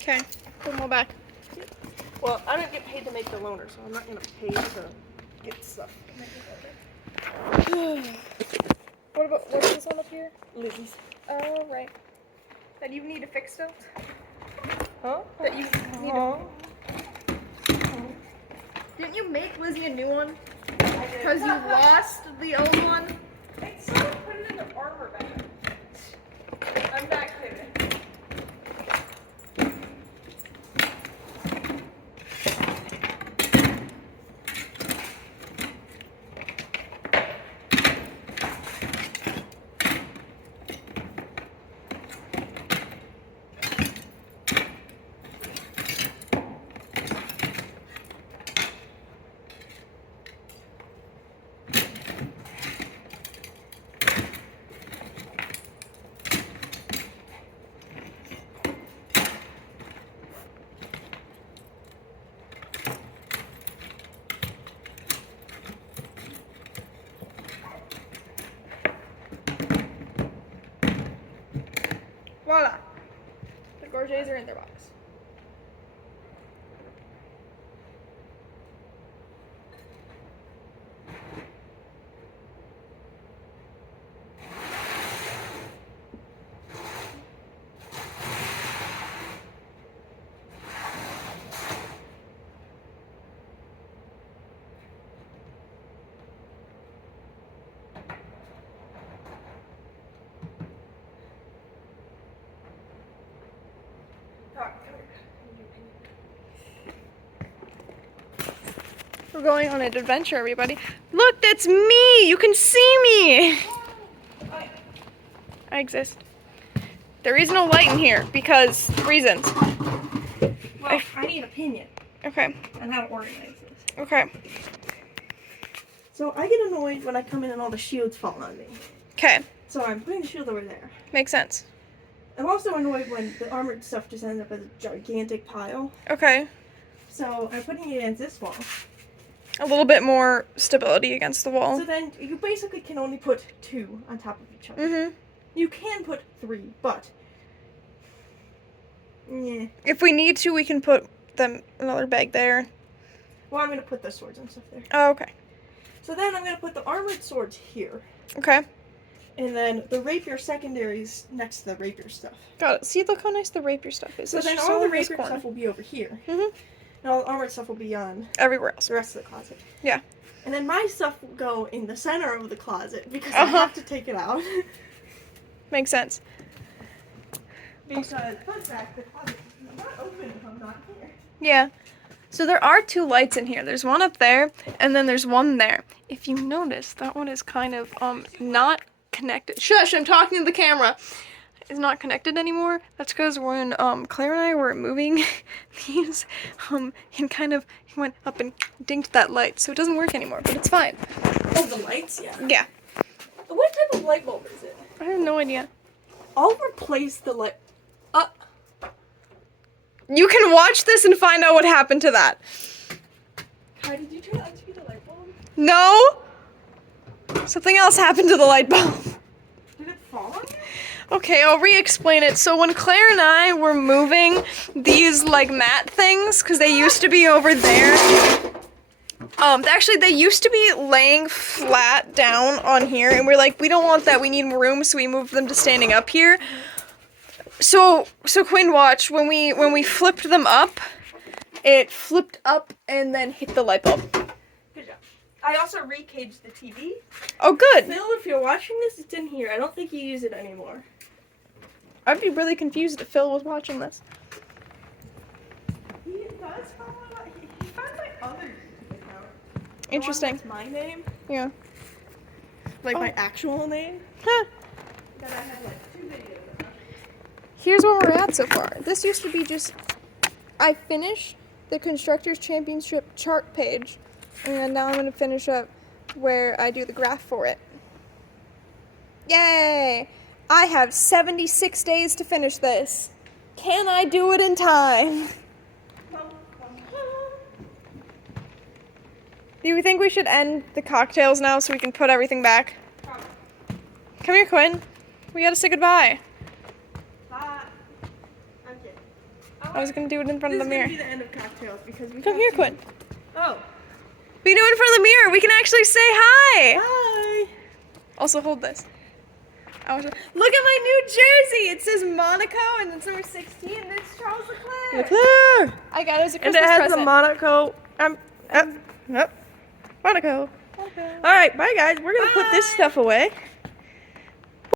Okay. Put them all back. Well, I don't get paid to make the loaner, so I'm not gonna pay to get stuff. What about what's this one up here? Lizzie's. Oh right. That you need to fix still? Huh? That you need to... Didn't you make Lizzie a new one? Because you lost the old one? Hey, someone put it in the armor bag. I'm not kidding. Voila. The gorgets are in their box. We're going on an adventure, everybody. Look, that's me! You can see me! I exist. There is no light in here because reasons. Well, I need an opinion Okay. on how to organize this. Okay. So I get annoyed when I come in and all the shields fall on me. Okay. So I'm putting the shield over there. Makes sense. I'm also annoyed when the armored stuff just ends up as a gigantic pile. Okay. So I'm putting it against this wall. A little bit more stability against the wall. So then you basically can only put 2 on top of each other. Mm-hmm. You can put 3, but yeah. If we need to, we can put them another bag there. Well, I'm gonna put the swords and stuff there. Oh, okay. So then I'm gonna put the armored swords here. Okay. And then the rapier secondaries next to the rapier stuff. Got it. See, look how nice the rapier stuff is. So It's then just all the in this rapier corner. stuff will be over here. Mhm. And all the armored stuff will be on Everywhere else. the rest of the closet. Yeah. And then my stuff will go in the center of the closet because I have to take it out. Makes sense. Because, fun fact, the closet is not open if I'm not here. Yeah. So there are 2 lights in here. There's one up there, and then there's one there. If you notice, that one is kind of not connected. Shush! I'm talking to the camera. It's not connected anymore. That's because when Claire and I were moving these, and kind of went up and dinked that light, so it doesn't work anymore. But it's fine. Oh, the lights? Yeah. Yeah. What type of light bulb is it? I have no idea. I'll replace the light. You can watch this and find out what happened to that. Kai, did you turn on to be the light bulb? No. Something else happened to the light bulb. Did it fall on you? Okay, I'll re-explain it. So when Claire and I were moving these like mat things, because they used to be over there. Actually, they used to be laying flat down on here, and we're like, we don't want that. We need more room, so we moved them to standing up here. So Quinn, watch when we flipped them up, it flipped up and then hit the light bulb. Good job. I also recaged the TV. Oh, good. Phil, if you're watching this, it's in here. I don't think you use it anymore. I'd be really confused if Phil was watching this. He does follow. He finds my other YouTube account. Interesting. That's my name, Yeah. like Oh. my actual name. Huh. That I have like 2 videos of. Here's where we're at so far. This used to be just, I finished the Constructors Championship chart page, and now I'm going to finish up where I do the graph for it. Yay! I have 76 days to finish this. Can I do it in time? Do you think we should end the cocktails now so we can put everything back? Come here, Quinn. We gotta say goodbye. Bye. I'm kidding. I was gonna do it in front of the This is mirror. gonna be the end of cocktails because we Come have here, to- Quinn. Oh. We do it in front of the mirror. We can actually say hi. Hi. Also, hold this. Look at my new jersey. It says Monaco, and it's number 16, and it's Charles Leclerc. Leclerc. I got it as a And Christmas it has present. the Monaco. Monaco. Okay. All right, bye guys. We're gonna put this Bye. stuff away.